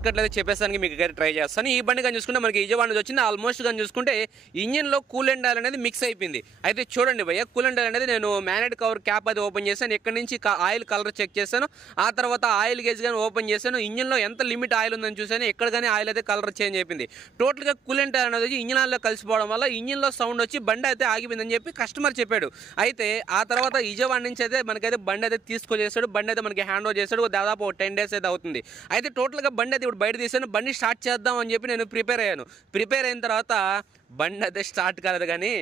Short కట్లు అయితే చెప్పేసానికి మీకు ట్రై చేస్తాను. ఈ బండి కానీ చూసుకుంటే మనకి విజయవాడ నుంచి వచ్చింది. ఆల్మోస్ట్ కానీ చూసుకుంటే ఇంజిన్లో కూలెంట్ ఆయిల్ అనేది మిక్స్ అయిపోయింది. అయితే చూడండి భయ్య, కూలెంట్ ఆయిల్ అనేది నేను మ్యాగ్నెట్ కవర్ క్యాప్ అది ఓపెన్ చేశాను. ఎక్కడి నుంచి ఆయిల్ కలర్ చెక్ చేశాను. ఆ తర్వాత ఆయిల్ గేజ్ కానీ ఓపెన్ చేశాను. ఇంజిన్లో ఎంత లిమిట్ ఆయిల్ ఉందని చూశాను. ఎక్కడ కానీ ఆయిల్ అయితే కలర్ చేంజ్ అయిపోయింది. టోటల్గా కూలెంట్ ఆయిల్ అనేది ఇంజిన్ ఆయిల్లో కలిసిపోవడం వల్ల ఇంజిన్లో సౌండ్ వచ్చి బండి అయితే ఆగిపోయిందని చెప్పి కస్టమర్ చెప్పాడు. అయితే ఆ తర్వాత విజయవాడ నుంచి అయితే మనకైతే బండి అయితే తీసుకొచ్చేసాడు. బండి అయితే మనకి హ్యాండ్ ఓవర్ చేశాడు. దాదాపు 10 days అయితే అవుతుంది. అయితే టోటల్గా బండి అయితే ఇప్పుడు బయట తీసాను. బండి స్టార్ట్ చేద్దాం అని చెప్పి నేను ప్రిపేర్ అయ్యాను. ప్రిపేర్ అయిన తర్వాత బండి అయితే స్టార్ట్ కాలేదు, కానీ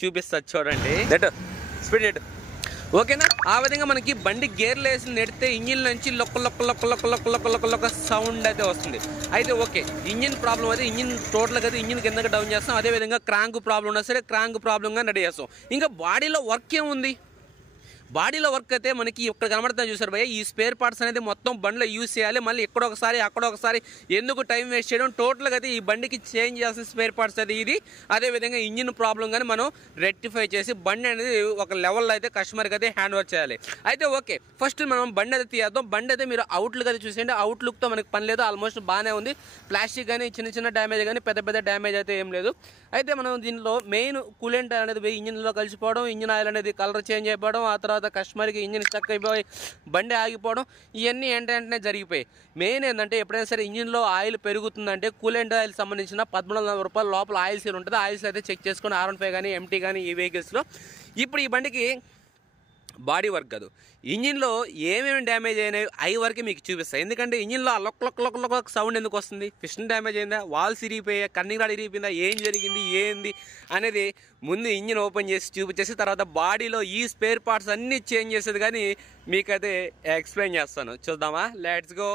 చూపిస్తా చూడండి. స్పీడ్ నెట్ ఓకేనా. ఆ విధంగా మనకి బండి గేర్లు వేసి నెడితే ఇంజిన్ నుంచి లొక్క సౌండ్ అయితే వస్తుంది. అయితే ఓకే, ఇంజిన్ ప్రాబ్లం అయితే ఇంజిన్ టోటల్గా అయితే ఇంజిన్ కిందకి డౌన్ చేస్తాం. అదేవిధంగా క్రాంక్ ప్రాబ్లం ఉన్నా సరే క్రాంక్ ప్రాబ్లంగా రెడీ చేస్తాం. ఇంకా బాడీలో వర్క్ ఏముంది? బాడీలో వర్క్ అయితే మనకి ఇక్కడ కనబడుతుంది చూసారు భయ్య. ఈ స్పేర్ పార్ట్స్ అనేది మొత్తం బండిలో యూజ్ చేయాలి. మళ్ళీ ఎక్కడొకసారి అక్కడొకసారి ఎందుకు టైం వేస్ట్ చేయడం? టోటల్గా అయితే ఈ బండికి చేంజ్ చేయాల్సిన స్పేర్ పార్ట్స్ అది ఇది. అదేవిధంగా ఇంజిన్ ప్రాబ్లం కానీ మనం రెక్టిఫై చేసి బండి అనేది ఒక లెవెల్లో అయితే కస్టమర్కి అయితే హ్యాండ్ ఓవర్ చేయాలి. అయితే ఓకే, ఫస్ట్ మనం బండి అయితే తీద్దాం. బండి అయితే మీరు అవుట్లుక్ అయితే చూసేయండి. అవుట్లుక్తో మనకి పని లేదు, ఆల్మోస్ట్ బాగానే ఉంది. ప్లాస్టిక్ కానీ చిన్న చిన్న డ్యామేజ్ కానీ పెద్ద డ్యామేజ్ అయితే ఏం లేదు. అయితే మనం దీనిలో మెయిన్ కూలెంట్ అనేది ఇంజిన్లో కలిసిపోవడం, ఇంజిన్ ఆయిల్ అనేది కలర్ చేంజ్ అయిపోవడం, ఆ తర్వాత కస్టమర్కి ఇంజిన్ స్టక్ అయిపోయి బండి ఆగిపోవడం, ఇవన్నీ వెంటనే జరిగిపోయి మెయిన్ ఏంటంటే ఎప్పుడైనా సరే ఇంజిన్లో ఆయిల్ పెరుగుతుందంటే కూలెంట్ ఆయిల్ సంబంధించిన 1300 రూపాయల లోపల ఆయిల్ సీల్ ఉంటుంది. ఆయిల్స్ అయితే చెక్ చేసుకొని R15 కానీ MT కానీ ఈ వెహికల్స్లో. ఇప్పుడు ఈ బండికి బాడీ వర్క్ కాదు, ఇంజిన్లో ఏమేమి డ్యామేజ్ అయినాయి అవి వరకు మీకు చూపిస్తాయి. ఎందుకంటే ఇంజిన్లో ఆ లొక్క సౌండ్ ఎందుకు వస్తుంది? పిస్టన్ డ్యామేజ్ అయిందా, వాల్స్ ఇరిగిపోయా, కన్నింగ్ రాడ్ ఇరిగిపోయిందా, ఏం జరిగింది ఏంది అనేది ముందు ఇంజిన్ ఓపెన్ చేసి చూపించేసి తర్వాత బాడీలో ఈ స్పేర్ పార్ట్స్ అన్నీ చేంజ్ చేసేది కానీ మీకైతే ఎక్స్ప్లెయిన్ చేస్తాను. చూద్దామా? Let's go.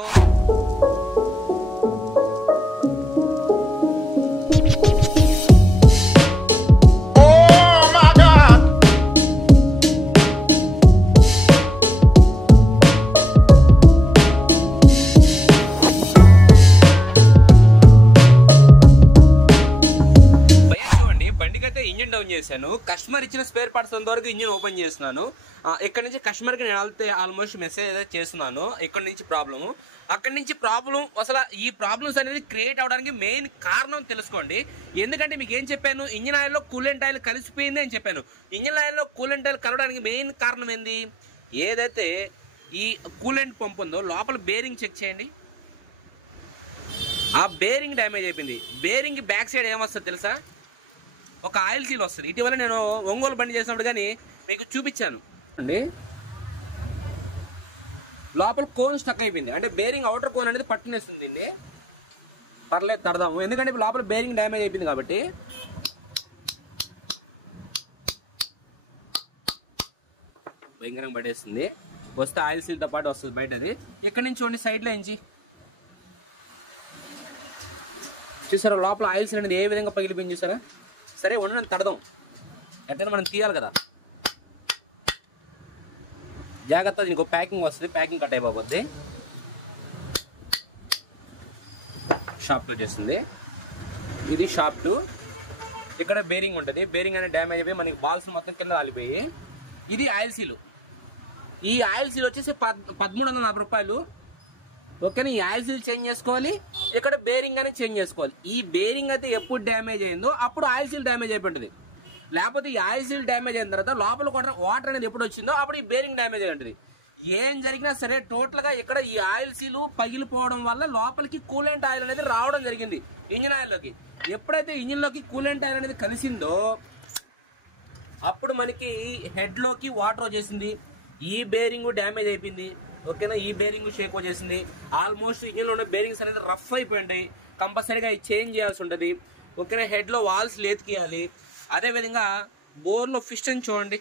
చేశాను. కస్టమర్ ఇచ్చిన స్పేర్ పార్ట్స్ అంతవరకు ఇంజిన్ ఓపెన్ చేస్తున్నాను. ఇక్కడ నుంచి కస్టమర్కి నేను వెళ్తే ఆల్మోస్ట్ మెసేజ్ అయితే చేస్తున్నాను. ఇక్కడ నుంచి ప్రాబ్లము, అక్కడి నుంచి ప్రాబ్లం. అసలు ఈ ప్రాబ్లమ్స్ అనేది క్రియేట్ అవడానికి మెయిన్ కారణం తెలుసుకోండి. ఎందుకంటే మీకు ఏం చెప్పాను, ఇంజిన్ ఆయిల్లో కూలెంట్ ఆయిల్ కలిసిపోయింది అని చెప్పాను. ఇంజిన్ ఆయిల్లో కూలెంట్ ఆయిల్ కలవడానికి మెయిన్ కారణం ఏంది? ఏదైతే ఈ కూలెంట్ పంప్ ఉందో లోపల బేరింగ్ చెక్ చేయండి. ఆ బేరింగ్ డ్యామేజ్ అయిపోయింది. బేరింగ్ బ్యాక్ సైడ్ ఏమొస్తుంది తెలుసా? ఒక ఆయిల్ సీల్ వస్తుంది. ఇటీవల నేను ఒంగోలు బండి చేసినప్పుడు కానీ మీకు చూపించాను అండి. లోపల కోన్ స్టక్ అయిపోయింది. అంటే బేరింగ్ అవుటర్ కోన్ అనేది పట్టునేస్తుంది అండి. పర్లేదు తడదాము, ఎందుకంటే లోపల బేరింగ్ డ్యామేజ్ అయిపోయింది కాబట్టి. భయంకరంగా పడేస్తుంది. వస్తే ఆయిల్ సీల్తో పాటు వస్తుంది బయటది. ఇక్కడ నుంచి చూడండి, సైడ్లో నుంచి చూసారా లోపల ఆయిల్ సీల్ అనేది ఏ విధంగా పగిలిపోయింది చూసారా? సరే ఉండని తడదాం, ఎట్టైనా మనం తీయాలి కదా. జాగ్రత్త, దీనికి ఒక ప్యాకింగ్ వస్తుంది, ప్యాకింగ్ కట్ అయిపోద్ది. షాప్ 2 చేస్తుంది. ఇది షాప్ 2. ఇక్కడ బేరింగ్ ఉంటుంది. బేరింగ్ అనేది డ్యామేజ్ అయిపోయి మనకి బాల్స్ మొత్తం కింద కాలిపోయి. ఇది ఆయిల్ సీలు. ఈ ఆయిల్ సీల్ వచ్చేసి 1340 రూపాయలు. ఓకేనా? ఈ ఆయిల్ సీల్ చేంజ్ చేసుకోవాలి, ఇక్కడ బేరింగ్ అనేది చేంజ్ చేసుకోవాలి. ఈ బేరింగ్ అయితే ఎప్పుడు డ్యామేజ్ అయిందో అప్పుడు ఆయిల్ సీల్ డ్యామేజ్ అయిపోతుంది. లేకపోతే ఈ ఆయిల్ సీల్ డ్యామేజ్ అయిన తర్వాత లోపల వాటర్ అనేది ఎప్పుడు వచ్చిందో అప్పుడు ఈ బేరింగ్ డ్యామేజ్ అయి ఉంటుంది. ఏం జరిగినా సరే టోటల్గా ఇక్కడ ఈ ఆయిల్ సీలు పగిలిపోవడం వల్ల లోపలికి కూలెంట్ ఆయిల్ అనేది రావడం జరిగింది ఇంజిన్ ఆయిల్లోకి. ఎప్పుడైతే ఇంజిన్లోకి కూలెంట్ ఆయిల్ అనేది కలిసిందో అప్పుడు మనకి హెడ్లోకి వాటర్ వచ్చేసింది. ఈ బేరింగ్ డ్యామేజ్ అయిపోయింది. ఓకేనా? ఈ బేరింగ్ షేక్ వచ్చేసింది. ఆల్మోస్ట్ ఇంజిన్లో ఉన్న బేరింగ్స్ అనేది రఫ్ అయిపోయింటాయి. కంపల్సరీగా చేంజ్ చేయాల్సి ఉంటుంది. ఓకేనా? హెడ్లో వాల్స్ లేతికియాలి. అదేవిధంగా బోర్లో పిస్టన్ చూడండి,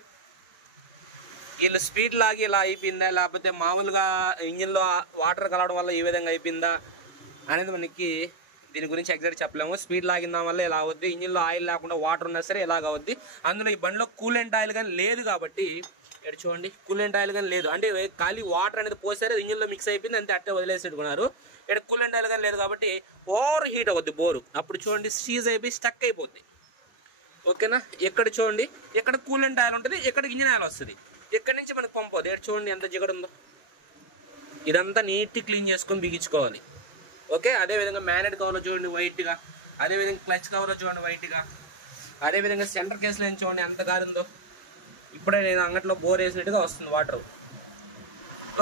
వీళ్ళు స్పీడ్ లాగి ఇలా అయిపోయిందా, లేకపోతే మామూలుగా ఇంజిన్లో వాటర్ కలవడం వల్ల ఈ విధంగా అయిపోయిందా అనేది మనకి దీని గురించి ఎగ్జాక్ట్ చెప్పలేము. స్పీడ్ లాగిన వల్ల ఇలా అవుద్ది, ఇంజిన్లో ఆయిల్ లేకుండా వాటర్ ఉన్నా సరే ఇలాగ అవుద్ది. అందులో ఈ బండిలో కూలెంట్ ఆయిల్ కానీ లేదు కాబట్టి ఇక్కడ చూడండి, కూలెంట్ ఆయిల్ కానీ లేదు. అంటే ఖాళీ వాటర్ అనేది పోసారు, ఇంజిన్లో మిక్స్ అయిపోయింది, అంతే అట్టే వదిలేసేట్టుకున్నారు. ఇక్కడ కూలెంట్ ఆయిల్ కానీ లేదు కాబట్టి ఓవర్ హీట్ అవుద్ది బోరు. అప్పుడు చూడండి సీజ్ అయిపోయి స్టక్ అయిపోద్ది. ఓకేనా? ఇక్కడ చూడండి, ఇక్కడ కూలెంట్ ఆయిల్ ఉంటుంది, ఇక్కడ ఇంజిన్ ఆయిల్ వస్తుంది. ఇక్కడ నుంచి మనకు పంపదు. ఇక్కడ చూడండి ఎంత జిగడు ఉందో. ఇదంతా నీట్గా క్లీన్ చేసుకొని బిగించుకోవాలి. ఓకే, అదేవిధంగా మ్యాగ్నెట్ కవర్లో చూడండి వైట్గా, అదేవిధంగా క్లచ్ కవర్లో చూడండి వైట్గా, అదేవిధంగా సెంటర్ కేసులో చూడండి ఎంత గారిందో. ఇప్పుడే నేను అంగట్లో బోర్ వేసినట్టుగా వస్తుంది వాటర్.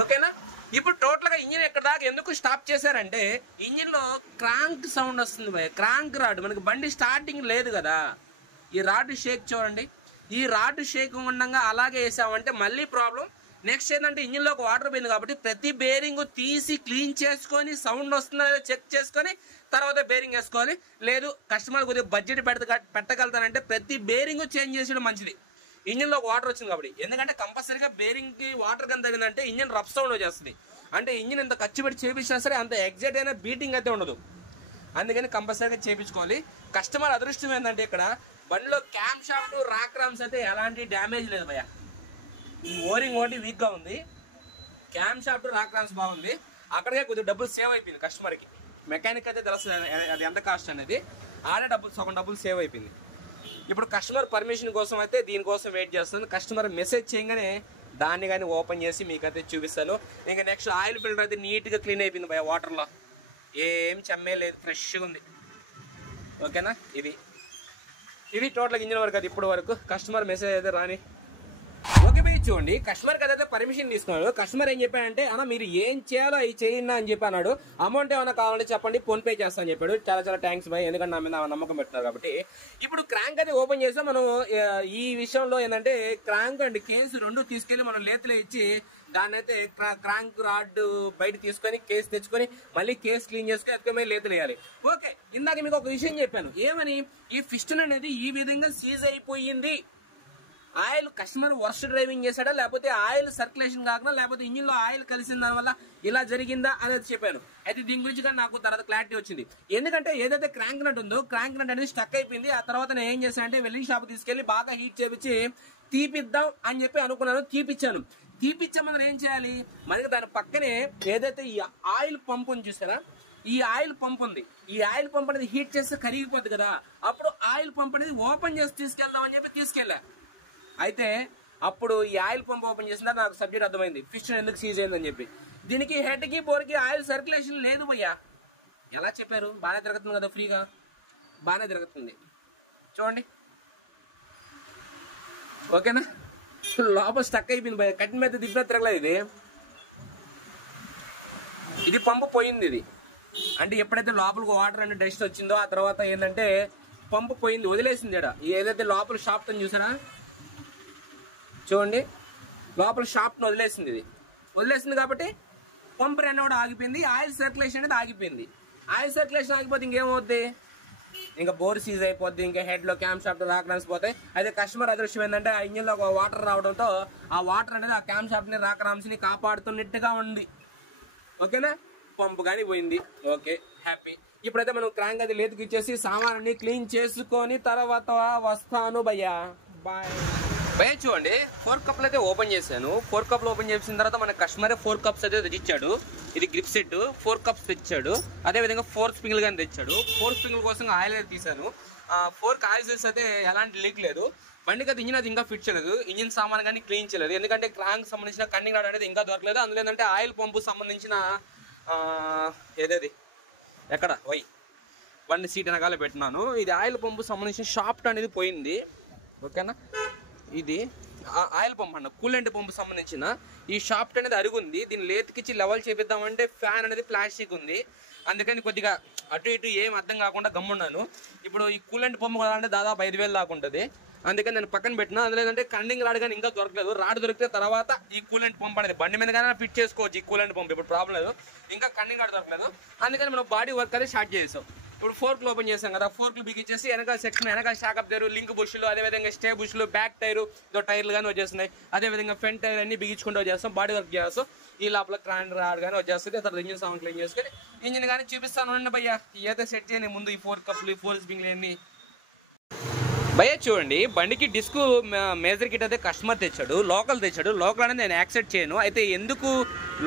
ఓకేనా. ఇప్పుడు టోటల్గా ఇంజిన్ ఎక్కడ దాకా ఎందుకు స్టాప్ చేశారంటే ఇంజిన్లో క్రాంక్ సౌండ్ వస్తుంది భయ. క్రాంక్ రాడ్, మనకి బండి స్టార్టింగ్ లేదు కదా, ఈ రాడ్ షేక్ చూడండి. ఈ రాడ్ షేక్ ఉండగా అలాగే వేసామంటే మళ్ళీ ప్రాబ్లం. నెక్స్ట్ ఏంటంటే ఇంజిన్లోకి వాటర్ పోయింది కాబట్టి ప్రతి బేరింగ్ తీసి క్లీన్ చేసుకొని సౌండ్ వస్తుందో లేదో చెక్ చేసుకొని తర్వాత బేరింగ్ వేసుకోవాలి. లేదు కస్టమర్ కొద్దిగా బడ్జెట్ పెట్టగలుగుతానంటే ప్రతి బేరింగ్ చేంజ్ చేసేయడం మంచిది. ఇంజిన్లో వాటర్ వచ్చింది కాబట్టి, ఎందుకంటే కంపల్సరీగా బేరింగ్కి వాటర్ కనుక తగిలిందంటే ఇంజిన్ రఫ్ సౌండ్ వచ్చేస్తుంది. అంటే ఇంజిన్ ఎంత ఖర్చు పెట్టి చేపించినా సరే అంత ఎగ్జాక్ట్ అయినా బీటింగ్ అయితే ఉండదు. అందుకని కంపల్సరీగా చేయించుకోవాలి. కస్టమర్ అదృష్టం ఏంటంటే ఇక్కడ బండిలో క్యామ్ షాఫ్ట్ రాక్ రామ్స్ అయితే ఎలాంటి డ్యామేజ్ లేదు భయ. ఈ ఓరింగ్ ఒకటి వీక్గా ఉంది, క్యామ్ షాఫ్ట్ రాక్ రామ్స్ బాగుంది. అక్కడికే కొద్దిగా డబ్బులు సేవ్ అయిపోయింది కస్టమర్కి. మెకానిక్ అయితే తెలుస్తుంది అది ఎంత కాస్ట్ అనేది, ఆడే సగం డబ్బులు సేవ్ అయిపోయింది. ఇప్పుడు కస్టమర్ పర్మిషన్ కోసం అయితే దీనికోసం వెయిట్ చేస్తాను. కస్టమర్ మెసేజ్ చేయగానే దాన్ని కానీ ఓపెన్ చేసి మీకైతే చూపిస్తాను. ఇంకా నెక్స్ట్ ఆయిల్ ఫిల్టర్ అయితే నీట్గా క్లీన్ అయిపోయింది భయ, వాటర్లో ఏం చెమ్మే లేదు, ఫ్రెష్గా ఉంది. ఓకేనా. ఇది టోటల్ ఇంజిన్ వర్క్ అది ఇప్పటి వరకు. కస్టమర్ మెసేజ్ అయితే రాని. ఓకే భయ్, చూడండి కస్టమర్కి అయితే పర్మిషన్ తీసుకున్నాడు. కస్టమర్ ఏం చెప్పాడంటే అన్న మీరు ఏం చేయాలో అవి చేయండి అని చెప్పి అన్నాడు. అమౌంట్ ఏమైనా కావాలంటే చెప్పండి, ఫోన్పే చేస్తా అని చెప్పాడు. చాలా థ్యాంక్స్ భయ్, ఎందుకంటే నా మీద నమ్మకం పెట్టినారు కాబట్టి. ఇప్పుడు క్రాంక్ అయితే ఓపెన్ చేస్తే మనం ఈ విషయంలో ఏంటంటే క్రాంక్ అండ్ కేసు రెండు తీసుకెళ్లి మనం లేతలో ఇచ్చి దాన్ని అయితే క్రాంక్ రాడ్ బయట తీసుకొని కేసు తెచ్చుకొని మళ్ళీ కేసు క్లీన్ చేసుకొని ఎత్తుకొని లేతలు వేయాలి. ఓకే, ఇందాక మీకు ఒక విషయం చెప్పాను, ఏమని ఈ పిస్టన్ అనేది ఈ విధంగా సీజ్ అయిపోయింది. ఆయిల్ కస్టమర్ వర్స్ట్ డ్రైవింగ్ చేశాడా, లేకపోతే ఆయిల్ సర్క్యులేషన్ కాకుండా, లేకపోతే ఇంజిన్లో ఆయిల్ కలిసిన దానివల్ల ఇలా జరిగిందా అనేది చెప్పాను. అయితే దీని గురించి కానీ నాకు తర్వాత క్లారిటీ వచ్చింది. ఎందుకంటే ఏదైతే క్రాంక్ నట్ ఉందో క్రాంక్ నట్ అనేది స్టక్ అయిపోయింది. ఆ తర్వాత నేను ఏం చేశానంటే వెల్డింగ్ షాప్ తీసుకెళ్లి బాగా హీట్ చేపించి తీపిద్దాం అని చెప్పి అనుకున్నాను. తీపిచ్చే మనం ఏం చేయాలి, మనకి దాని పక్కనే ఏదైతే ఈ ఆయిల్ పంప్ ఉంది చూసారా, ఈ ఆయిల్ పంప్ ఉంది. ఈ ఆయిల్ పంప్ అనేది హీట్ చేస్తే కరిగిపోద్ది కదా, అప్పుడు ఆయిల్ పంప్ అనేది ఓపెన్ చేసి తీసుకెళ్దాం అని చెప్పి తీసుకెళ్ళా. అయితే అప్పుడు ఈ ఆయిల్ పంప్ ఓపెన్ చేసిన నాకు సబ్జెక్ట్ అర్థమైంది, పిస్టన్ ఎందుకు సీజ్ అయిందని చెప్పి. దీనికి హెడ్కి బోర్కి ఆయిల్ సర్క్యులేషన్ లేదు భయ్యా. ఎలా చెప్పారు, బాగానే తిరుగుతుంది కదా, ఫ్రీగా బాగానే తిరుగుతుంది చూడండి. ఓకేనా. లోపల స్టక్ అయిపోయింది భయ్యా, కట్టిన మీద దిబ్బ తిరగలేదు. ఇది పంపు పోయింది. ఇది అంటే ఎప్పుడైతే లోపలికి వాటర్ అంటే డస్ట్ వచ్చిందో ఆ తర్వాత ఏంటంటే పంపు పోయింది, వదిలేసింది. ఏదైతే లోపల షాఫ్ట్ అని చూసారా చూడండి, లోపల షాఫ్ట్ని వదిలేసింది. ఇది వదిలేసింది కాబట్టి పంప్ రన్ కూడా ఆగిపోయింది, ఆయిల్ సర్క్యులేషన్ అనేది ఆగిపోయింది. ఆయిల్ సర్క్యులేషన్ ఆగిపోతే ఇంకేమవుద్ది, ఇంకా బోర్ సీజ్ అయిపోద్ది, ఇంకా హెడ్లో క్యామ్ షాఫ్ట్ రాక్ రామ్స్ పోతాయి. అయితే కస్టమర్ అదృష్టం ఏంటంటే ఆ ఇంజిన్లో ఒక వాటర్ రావడంతో ఆ వాటర్ అనేది ఆ క్యామ్ షాఫ్ట్ని రాక్ రామ్స్ని కాపాడుతున్నట్టుగా ఉంది. ఓకేనా. పంపు కానీ పోయింది. Okay, happy. ఇప్పుడైతే మనం క్రాంక్ అది లేతుకి ఇచ్చేసి సామాన్ని క్లీన్ చేసుకొని తర్వాత వస్తాను భయ్యా. బాయ్ భయ్య. చూడండి 4 కప్లు అయితే ఓపెన్ చేశాను. 4 కప్లు ఓపెన్ చేసిన తర్వాత మన కస్టమరే 4 కప్స్ అయితే తెచ్చిచ్చాడు. ఇది గ్రిప్ సెట్ 4 కప్స్ తెచ్చాడు. అదేవిధంగా 4 స్ప్రింగ్లు కానీ తెచ్చాడు. 4 స్ప్రింగ్ల కోసం ఆయిల్ అయితే తీశాను. 4 ఆయిల్స్ అయితే ఎలాంటి లీక్ లేదు. బండికి అయితే ఇంజిన్ అయితే ఇంకా ఫిట్ చేయలేదు, ఇంజిన్ సామాన్ కానీ క్లీన్ చేయలేదు. ఎందుకంటే క్రాంక్ సంబంధించిన కన్నింగ్ రాడ్ అనేది ఇంకా దొరకలేదు. అందులో ఏంటంటే ఆయిల్ పంపు సంబంధించిన ఏదేది ఎక్కడ బండి సీట్ వెనకాల పెట్టినాను. ఇది ఆయిల్ పంపు సంబంధించిన షాఫ్ట్ అనేది పోయింది. ఓకేనా. ఇది ఆయిల్ పంప్ అన్న కూలెంట్ పంపు సంబంధించిన ఈ షాఫ్ట్ అనేది అరుగుంది. దీన్ని లేతికిచ్చి లెవెల్ చేపిద్దామంటే ఫ్యాన్ అనేది ప్లాస్టిక్ ఉంది, అందుకని కొద్దిగా అటు ఇటు ఏం అర్థం కాకుండా గమ్మున్నాను. ఇప్పుడు ఈ కూలెంట్ పంపు కావాలంటే దాదాపు 5,000 దాకా ఉంటుంది. అందుకని నేను పక్కన పెట్టినా. అందులో ఏంటంటే కన్నింగ్ రాడ్ కానీ ఇంకా దొరకలేదు. రాడ్ దొరికితే తర్వాత ఈ కూలెంట్ పంప్ అనేది బండి మీద కానీ ఫిట్ చేసుకోవచ్చు. ఈ కూలెంట్ పంప్ ఇప్పుడు ప్రాబ్లం లేదు, ఇంకా కన్నింగ్ రాడ్ దొరకలేదు. అందుకని మనం బాడీ వర్క్ అనేది స్టార్ట్ చేసాం. ఇప్పుడు ఫోర్క్లు ఓపెన్ చేసాం కదా, ఫోర్క్లు బిగించేసి వెనకాల సెక్షన్, వెనకాల షాకప్ టైరు, లింక్ బుష్లు, అదేవిధంగా స్టే బుష్లు, బ్యాక్ టైరు, ఇదో టైర్లు కానీ వచ్చేస్తున్నాయి. అదేవిధంగా ఫ్రంట్ టైర్ అన్ని బిగించుకుంటూ వచ్చేస్తాం, బాడీ వర్క్ చేస్తాం. ఈ లోపల క్రాంక్ రాడ్ కానీ వచ్చేస్తుంది. తర్వాత ఇంజిన్ సౌండ్ క్లీన్ చేసుకొని ఇంజిన్ కానీ చూపిస్తాను భయ్యా. ఏదైతే సెట్ చేయని ముందు ఈ 4 కప్లు, ఈ 4 స్ప్రింగ్లు అన్ని భయ్య. చూడండి బండికి డిస్క్ మేజర్ కిట్ అయితే కస్టమర్ తెచ్చాడు, లోకల్ తెచ్చాడు. లోకల్ అనేది నేను యాక్సెప్ట్ చేయను. అయితే ఎందుకు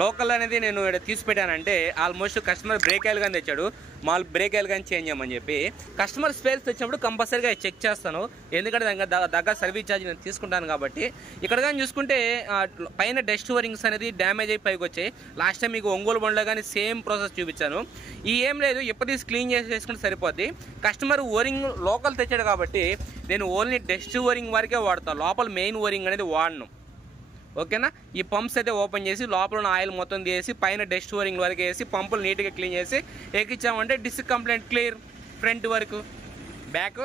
లోకల్ అనేది నేను తీసి పెట్టానంటే ఆల్మోస్ట్ కస్టమర్ బ్రేక్ ఆయిల్ కానీ తెచ్చాడు. మాల్ బ్రేక్ ఆయిల్ కానీ చేంజ్ చేయమని చెప్పి. కస్టమర్ స్పేర్స్ తెచ్చినప్పుడు కంపల్సరీగా చెక్ చేస్తాను, ఎందుకంటే దగ్గర సర్వీస్ ఛార్జ్ నేను తీసుకుంటాను కాబట్టి. ఇక్కడ కానీ చూసుకుంటే పైన డస్ట్ వరింగ్స్ అనేది డ్యామేజ్ అయి పైకి వచ్చాయి. లాస్ట్ టైం మీకు ఒంగోలు బండ్లో కానీ సేమ్ ప్రాసెస్ చూపించాను. ఈ ఏం లేదు, ఎప్పటికీ క్లీన్ చేసుకుంటే సరిపోద్ది. కస్టమర్ ఓరింగ్ లోకల్ తెచ్చాడు కాబట్టి నేను ఓన్లీ డస్ట్ ఓరింగ్ వరకే వాడతాను, లోపల మెయిన్ ఓరింగ్ అనేది వాడను. ఓకేనా. ఈ పంప్స్ అయితే ఓపెన్ చేసి లోపల ఉన్న ఆయిల్ మొత్తం తీసి పైన డస్ట్ ఓరింగ్ వరకు వేసి పంపులు నీట్గా క్లీన్ చేసి ఎక్కించామంటే డిస్క్ కంప్లైంట్ క్లియర్. ఫ్రంట్ వరకు, బ్యాక్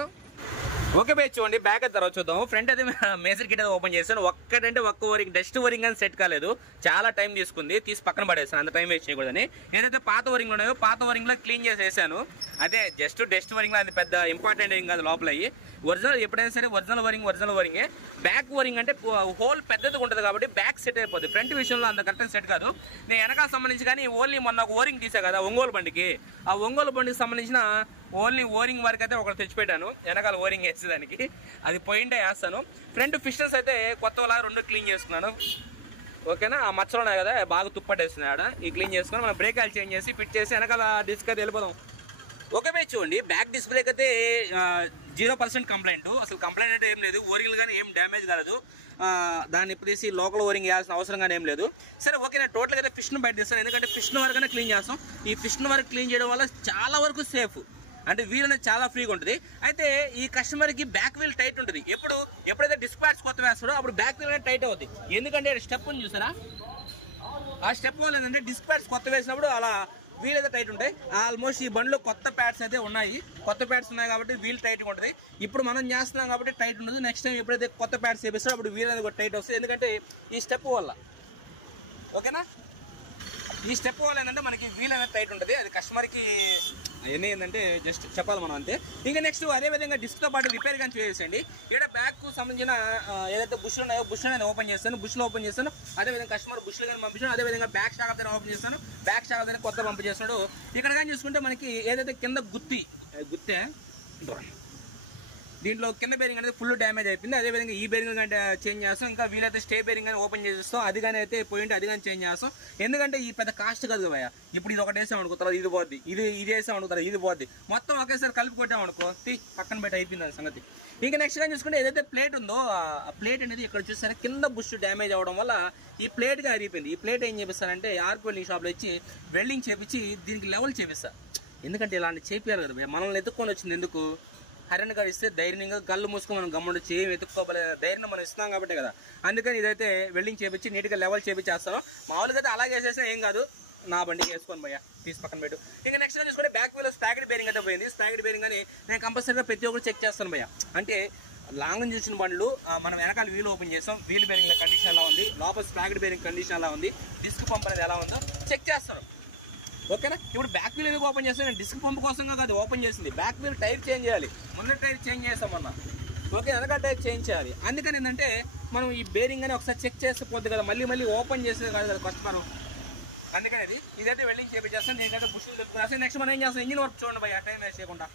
ఓకే బై. చూడండి బ్యాక్ అయితే తర్వాత చూద్దాం. ఫ్రంట్ అయితే మేసర్ కిట్ అయితే ఓపెన్ చేస్తాను. ఒక్క ఓరింగ్ డస్ట్ ఓరింగ్ అని సెట్ కాలేదు, చాలా టైం తీసుకుంది, తీసి పక్కన పడేస్తాను, అంత టైం వేస్ట్ చేయకూడదని. ఏదైతే పాత ఓరింగ్లు ఉన్నాయో పాత ఓరింగ్లో క్లీన్ చేసేసాను. అదే జస్ట్ డస్ట్ ఓరింగ్లో అది పెద్ద ఇంపార్టెంట్ ఏం కాదు. లోపల ఒరిజినల్ ఎప్పుడైనా సరే ఒరిజినల్ ఓరింగే. బ్యాక్ ఓరింగ్ అంటే హోల్ పెద్దది ఉంటుంది కాబట్టి బ్యాక్ సెట్ అయిపోద్ది. ఫ్రంట్ విషయంలో అంత కరెక్ట్ సెట్ కాదు. నేను వెనకాల సంబంధించి కానీ ఓన్లీ మొన్న ఒక ఓరింగ్ తీసా కదా ఒంగోలు బండికి, ఆ ఒంగోలు బండికి సంబంధించిన ఓన్లీ ఓరింగ్ వరకు అయితే ఒకటి తెచ్చిపెట్టాను, వెనకాల ఓరింగ్ వేసేదానికి. అది పోయింటే వేస్తాను. ఫ్రంట్ ఫిస్టన్స్ అయితే కొత్తలా 2 క్లీన్ చేసుకున్నాను. ఓకేనా. ఆ మచ్చలు ఉన్నాయి కదా బాగా తుప్పట్టేస్తున్నాయి ఆడ, ఈ క్లీన్ చేసుకుని మనం బ్రేక్ ఆయిల్ చేంజ్ చేసి ఫిట్ చేసి వెనకాల డిస్క్ అయితే వెళ్ళిపోదాం. Okay by. చూడండి బ్యాక్ డిస్క్ బ్రేక్ అయితే 0% కంప్లైంట్. అసలు కంప్లైంట్ అంటే ఏం లేదు, ఓరింగ్ కానీ ఏం డ్యామేజ్ కాలేదు. దాన్ని ఇప్పుడు తీసి లోకల్ ఓరింగ్ వేయాల్సిన అవసరం కానీ ఏం లేదు. సరే ఓకే, నేను టోటల్గా అయితే ఫిష్ను బయట తీస్తాను, ఎందుకంటే ఫిష్ను వరకనే క్లీన్ చేస్తాం. ఈ ఫిష్ను వరకు క్లీన్ చేయడం వల్ల చాలా వరకు సేఫ్, అంటే వీల్ అనేది చాలా ఫ్రీగా ఉంటుంది. అయితే ఈ కస్టమర్కి బ్యాక్ వీల్ టైట్ ఉంటుంది. ఎప్పుడైతే డిస్క్ ప్యాడ్స్ కొత్త వేస్తాడో అప్పుడు బ్యాక్ వీల్ అనేది టైట్ అవుతుంది. ఎందుకంటే స్టెప్ ఉంది చూసారా, ఆ స్టెప్ వల్ల ఏంటంటే డిస్క్ ప్యాడ్స్ కొత్త వేసినప్పుడు అలా వీల్ అయితే టైట్ ఉంటాయి. ఆల్మోస్ట్ ఈ బండిలో కొత్త ప్యాడ్స్ అయితే ఉన్నాయి, కాబట్టి వీల్ టైట్గా ఉంటుంది. ఇప్పుడు మనం చేస్తున్నాం కాబట్టి టైట్ ఉండదు. నెక్స్ట్ టైం ఎప్పుడైతే కొత్త ప్యాడ్స్ వేపిస్తాడో అప్పుడు వీల్ అనేది టైట్ వస్తుంది, ఎందుకంటే ఈ స్టెప్ వల్ల. ఓకేనా. ఈ స్టెప్ వల్ల ఏంటంటే మనకి వీల్ అనేది టైట్ ఉంటుంది. అది కస్టమర్కి ఏంటంటే జస్ట్ చెప్పాలి మనం అంతే. ఇంకా నెక్స్ట్ అదేవిధంగా డిస్క్తో పాటు రిపేర్ కానీ చేసేయండి. ఇక్కడ బ్యాక్ సంబంధించిన ఏదైతే బుష్లు ఉన్నాయో బుష్లు నేను ఓపెన్ చేస్తాను, అదేవిధంగా కస్టమర్ బుష్లు కానీ పంపించాను. అదేవిధంగా బ్యాక్ షాక్ అయితే ఓపెన్ చేస్తాను, బ్యాక్ షాక్ అయితే కొత్త పంపించేస్తున్నాడు. ఇక్కడ కానీ చూసుకుంటే మనకి ఏదైతే కింద గుత్తే దీంట్లో కింద బేరింగ్ అనేది ఫుల్ డ్యామేజ్ అయిపోయింది. అదేవిధంగా ఈ బేరింగ్ అంటే చేంజ్ చేస్తాం. ఇంకా వీలైతే స్టే బేరింగ్ అని ఓపెన్ చేస్తాం, అది కానీ అయితే పోయింటే అది కానీ చేంజ్ చేస్తాం. ఎందుకంటే ఈ పెద్ద కాస్ట్ కాదు భయ్య. ఇప్పుడు ఇది ఒకటి వేసాం అనుకో, తర్వాత ఇది పోద్ది, ఇది వేసాం అనుకో, ఇది పోద్ది, మొత్తం ఒకేసారి కలిపి కొట్టాం అనుకో, పక్కన పెట్టి అయిపోయింది అది సంగతి. ఇంకా నెక్స్ట్ కానీ చూసుకుంటే ఏదైతే ప్లేట్ ఉందో ఆ ప్లేట్ అనేది ఇక్కడ చూసారా కింద బుష్ డ్యామేజ్ అవ్వడం వల్ల ఈ ప్లేట్గా అరిగిపోయింది. ఈ ప్లేట్ ఏం చేపిస్తారంటే ఆర్క్ వెల్డింగ్ షాప్లో ఇచ్చి వెల్డింగ్ చేపించి దీనికి లెవెల్ చేపిస్తారు. ఎందుకంటే ఇలాంటి చేపియాలి కదా భయ్య, మనల్ని ఎత్తుక్కొని వచ్చింది ఎందుకు. కరెంట్ గారు ఇస్తే ధైర్యంగా కళ్ళు మూసుకొని మనం గమ్ముండి చేయం ఎత్తుక్కోబలే ధైర్యం మనం ఇస్తున్నాం కాబట్టి కదా. అందుకని ఇదైతే వెల్డింగ్ చేపించి నీట్గా లెవెల్ చేపించేస్తాను. మామూలుగా అయితే అలాగే వేసేస్తే ఏం కాదు, నా బండికి వేసుకొని భయ్య, తీసి పక్కన పెట్టు. ఇంకా నెక్స్ట్ చూసుకుంటే బ్యాక్ వీల్ స్టాగ్డ్ బేరింగ్ అయితే పోయింది. స్టాగ్డ్ బేరింగ్ అని నేను కంపల్సరీగా ప్రతి ఒక్కరు చెక్ చేస్తాను భయ్య. అంటే లాంగ్ చూసిన బండ్లు మనం వెనకాల వీల్ ఓపెన్ చేస్తాం, వీల్ బేరింగ్ కండిషన్ ఎలా ఉంది, లోపల స్టాగ్డ్ బేరింగ్ కండిషన్ ఎలా ఉంది, డిస్క్ పంప్ అనేది ఎలా ఉందో చెక్ చేస్తాను. ఓకేనా. ఇప్పుడు బ్యాక్ వీల్ ఎందుకు ఓపెన్ చేస్తాను, డిస్క్ పంప్ కోసంగా కాదు ఓపెన్ చేసింది, బ్యాక్ వీల్ టైర్ చేంజ్ చేయాలి. ముందు టైర్ చేంజ్ చేస్తాం మొన్న, ఓకే, వెనక టైర్ చేంజ్ చేయాలి. అందుకని ఏంటంటే మనం ఈ బేరింగ్ అని ఒకసారి చెక్ చేస్తే పోద్ది కదా, మళ్ళీ ఓపెన్ చేసేది కాదు కదా కస్టమర్. అందుకని ఇదైతే వెల్డింగ్ చేపించేస్తాను, దీనికైతే బుష్లు తెలుపుకున్నాను. నెక్స్ట్ మనం ఏం చేస్తాం, ఇంజిన్ వర్క్ చూడండి భయ్య, టైం వేస్ట్ చేయకుండా.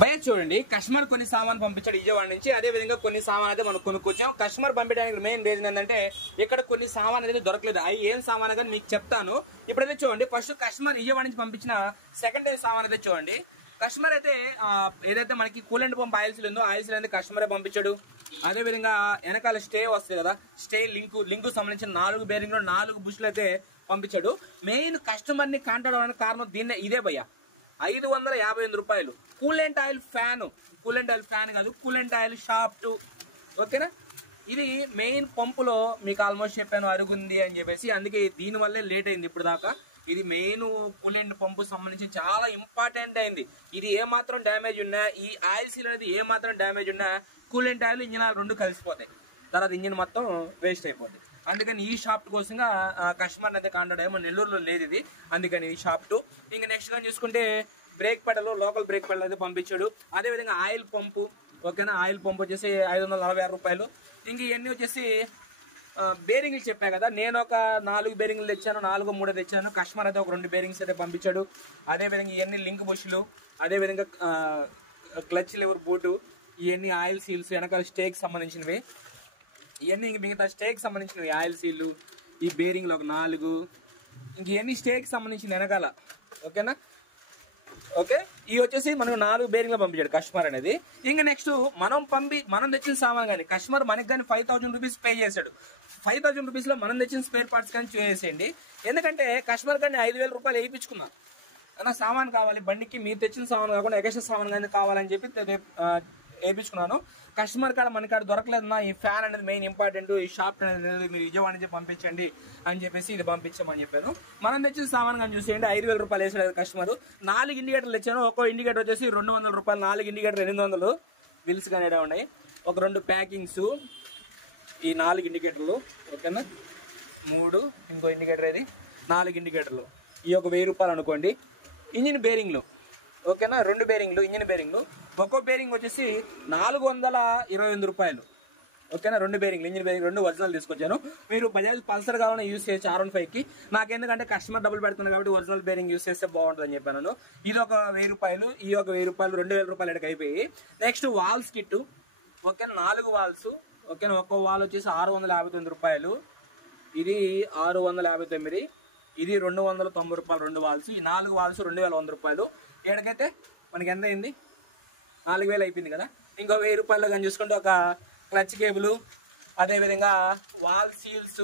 భయ చూడండి, కస్టమర్ కొన్ని సామాన్ పంపించాడు విజయవాడ నుంచి, అదే విధంగా కొన్ని సామాన్ అయితే మనం కొనుక్కొచ్చాం. కస్టమర్ పంపించడానికి మెయిన్ రీజన్ ఏంటంటే ఇక్కడ కొన్ని సామాన్ అయితే దొరకలేదు. అవి ఏం సామాన్ కానీ మీకు చెప్తాను. ఇప్పుడైతే చూడండి, ఫస్ట్ కస్టమర్ విజయవాడ నుంచి పంపించిన సెకండ్ టైం సామాన్ అయితే చూడండి. కస్టమర్ అయితే ఏదైతే మనకి కూలెంట్ పంప్ ఆయిల్స్ ఉందో ఆయిల్స్ అనేది కస్టమరే పంపించాడు. అదే విధంగా వెనకాల స్టే వస్తుంది కదా, స్టే లింక్ సంబంధించిన 4 బేరింగ్లు 4 బుష్లు అయితే పంపించాడు. మెయిన్ కస్టమర్ ని కాంటాక్ట్ అవ్వడానికి కారణం ఇదే భయ్య, 558 రూపాయలు. కూలెంట్ ఆయిల్ ఫ్యాన్ కాదు, కూలెంట్ ఆయిల్ షాఫ్ట్. ఓకేనా. ఇది మెయిన్ పంపులో మీకు ఆల్మోస్ట్ చెప్పాను అరుగుంది అని చెప్పేసి, అందుకే దీనివల్లే లేట్ అయింది ఇప్పుడు దాకా. ఇది మెయిన్ కూలెంట్ పంపు సంబంధించి చాలా ఇంపార్టెంట్ అయింది. ఇది ఏమాత్రం డ్యామేజ్ ఉన్నా, ఈ ఆయిల్ సీల్ అనేది ఏమాత్రం డ్యామేజ్ ఉన్నా కూలెంట్ ఆయిల్ ఇంజిన్ ఆయిల్ 2 కలిసిపోతాయి, తర్వాత ఇంజిన్ మొత్తం వేస్ట్ అయిపోతుంది. అందుకని ఈ షాఫ్ట్ కోసంగా కస్టమర్ అయితే కాంటాక్ట్ అయ్యాము. నెల్లూరులో లేదు ఇది, అందుకని ఈ షాఫ్ట్. ఇంకా నెక్స్ట్ గా చూసుకుంటే break pedal, local break pedal అయితే పంపించాడు. అదేవిధంగా ఆయిల్ పంపు, ఓకేనా, ఆయిల్ పంపు వచ్చేసి 546 రూపాయలు. ఇంక ఇవన్నీ వచ్చేసి బేరింగ్లు చెప్పా కదా, నేను ఒక 4 బేరింగ్లు తెచ్చాను, 4-3 తెచ్చాను. కస్టమర్ అయితే ఒక 2 బేరింగ్స్ అయితే పంపించాడు. అదేవిధంగా ఇవన్నీ లింక్ బుష్లు, అదేవిధంగా క్లచ్ లివర్ బూటు, ఇవన్నీ ఆయిల్ సీల్స్, వెనకాల స్టేక్ సంబంధించినవి, ఇవన్నీ ఇంక మిగతా స్టేక్ సంబంధించినవి ఆయిల్ సీల్లు, ఈ బేరింగ్లు ఒక 4, ఇంక ఇవన్నీ స్టేక్ సంబంధించిన వెనకాల. ఓకేనా. ఓకే, ఇవి వచ్చేసి మనకు 4 బేరింగ్లో పంపించాడు కస్టమర్ అనేది. ఇంకా నెక్స్ట్ మనం తెచ్చిన సామాన్ కానీ కస్టమర్ మనకి కానీ 5000 రూపీస్ పే చేశాడు. 5000 రూపీస్లో మనం తెచ్చిన స్పేర్ పార్ట్స్ కానీ చేసేయండి. ఎందుకంటే కస్టమర్ కానీ 5000 రూపాయలు వేయించుకున్నాం అన్న సామాన్ కావాలి బండికి, మీరు తెచ్చిన సామాన్ కాకుండా ఎక్స్ట్రా సామాన్ కానీ కావాలని చెప్పి వేయించుకున్నాను. కస్టమర్ కాడ మన కాడ దొరకలేదన్నా, ఈ ఫ్యాన్ అనేది మెయిన్ ఇంపార్టెంట్, ఈ షాప్ అనేది మీరు విజయవాడ నుంచి పంపించండి అని చెప్పేసి ఇది పంపించామని చెప్పాను. మనం తెచ్చిన సామాన్ కానీ చూసేయండి 5000 రూపాయలు వేసాడు కస్టమర్. 4 ఇండికేటర్లు ఇచ్చాను. ఒక్కో ఇండికేటర్ వచ్చేసి 200 రూపాయలు, 4 ఇండికేటర్ 800. బిల్స్ కానీ ఏడా ఉన్నాయి. ఒక 2 ప్యాకింగ్స్, ఈ 4 ఇండికేటర్లు ఓకేనా, 3 ఇంకో ఇండికేటర్ ఇది 4 ఇండికేటర్లు. ఈ ఒక 1000 రూపాయలు అనుకోండి. ఇంజిన్ బేరింగ్లు ఓకేనా, 2 బేరింగ్లు ఇంజిన్ బేరింగ్లు. ఒక్కో బేరింగ్ వచ్చేసి 428 రూపాయలు ఓకేనా. 2 బేరింగ్లు ఇంజిన్ బేరింగ్ 2 ఒరిజినల్ తీసుకొచ్చాను. మీరు బజాజ్ పల్సర్ కావాలని యూస్ చేయొచ్చు R15కి. నాకెందుకంటే కస్టమర్ డబ్బులు పెడుతున్నారు కాబట్టి ఒరిజినల్ బేరింగ్ యూస్ చేస్తే బాగుంటుందని చెప్పాను. ఇది ఒక 1000 రూపాయలు, ఈ ఒక 1000 రూపాయలు, 2000 రూపాయలు ఎక్కడికి అయిపోయి. నెక్స్ట్ వాల్స్ కిట్ ఓకేనా, 4 వాల్స్ ఓకేనా. ఒక్కో వాల్ వచ్చేసి 659 రూపాయలు, ఇది 659, ఇది 290 రూపాయలు 2 వాల్స్. ఈ 4 వాల్స్ 2100 రూపాయలు. ఏడకైతే మనకి ఎంత అయింది, 4000 అయిపోయింది కదా. ఇంకో 1000 రూపాయలు కానీ చూసుకుంటే ఒక క్లచ్ కేబుల్, అదేవిధంగా వాల్ సీల్స్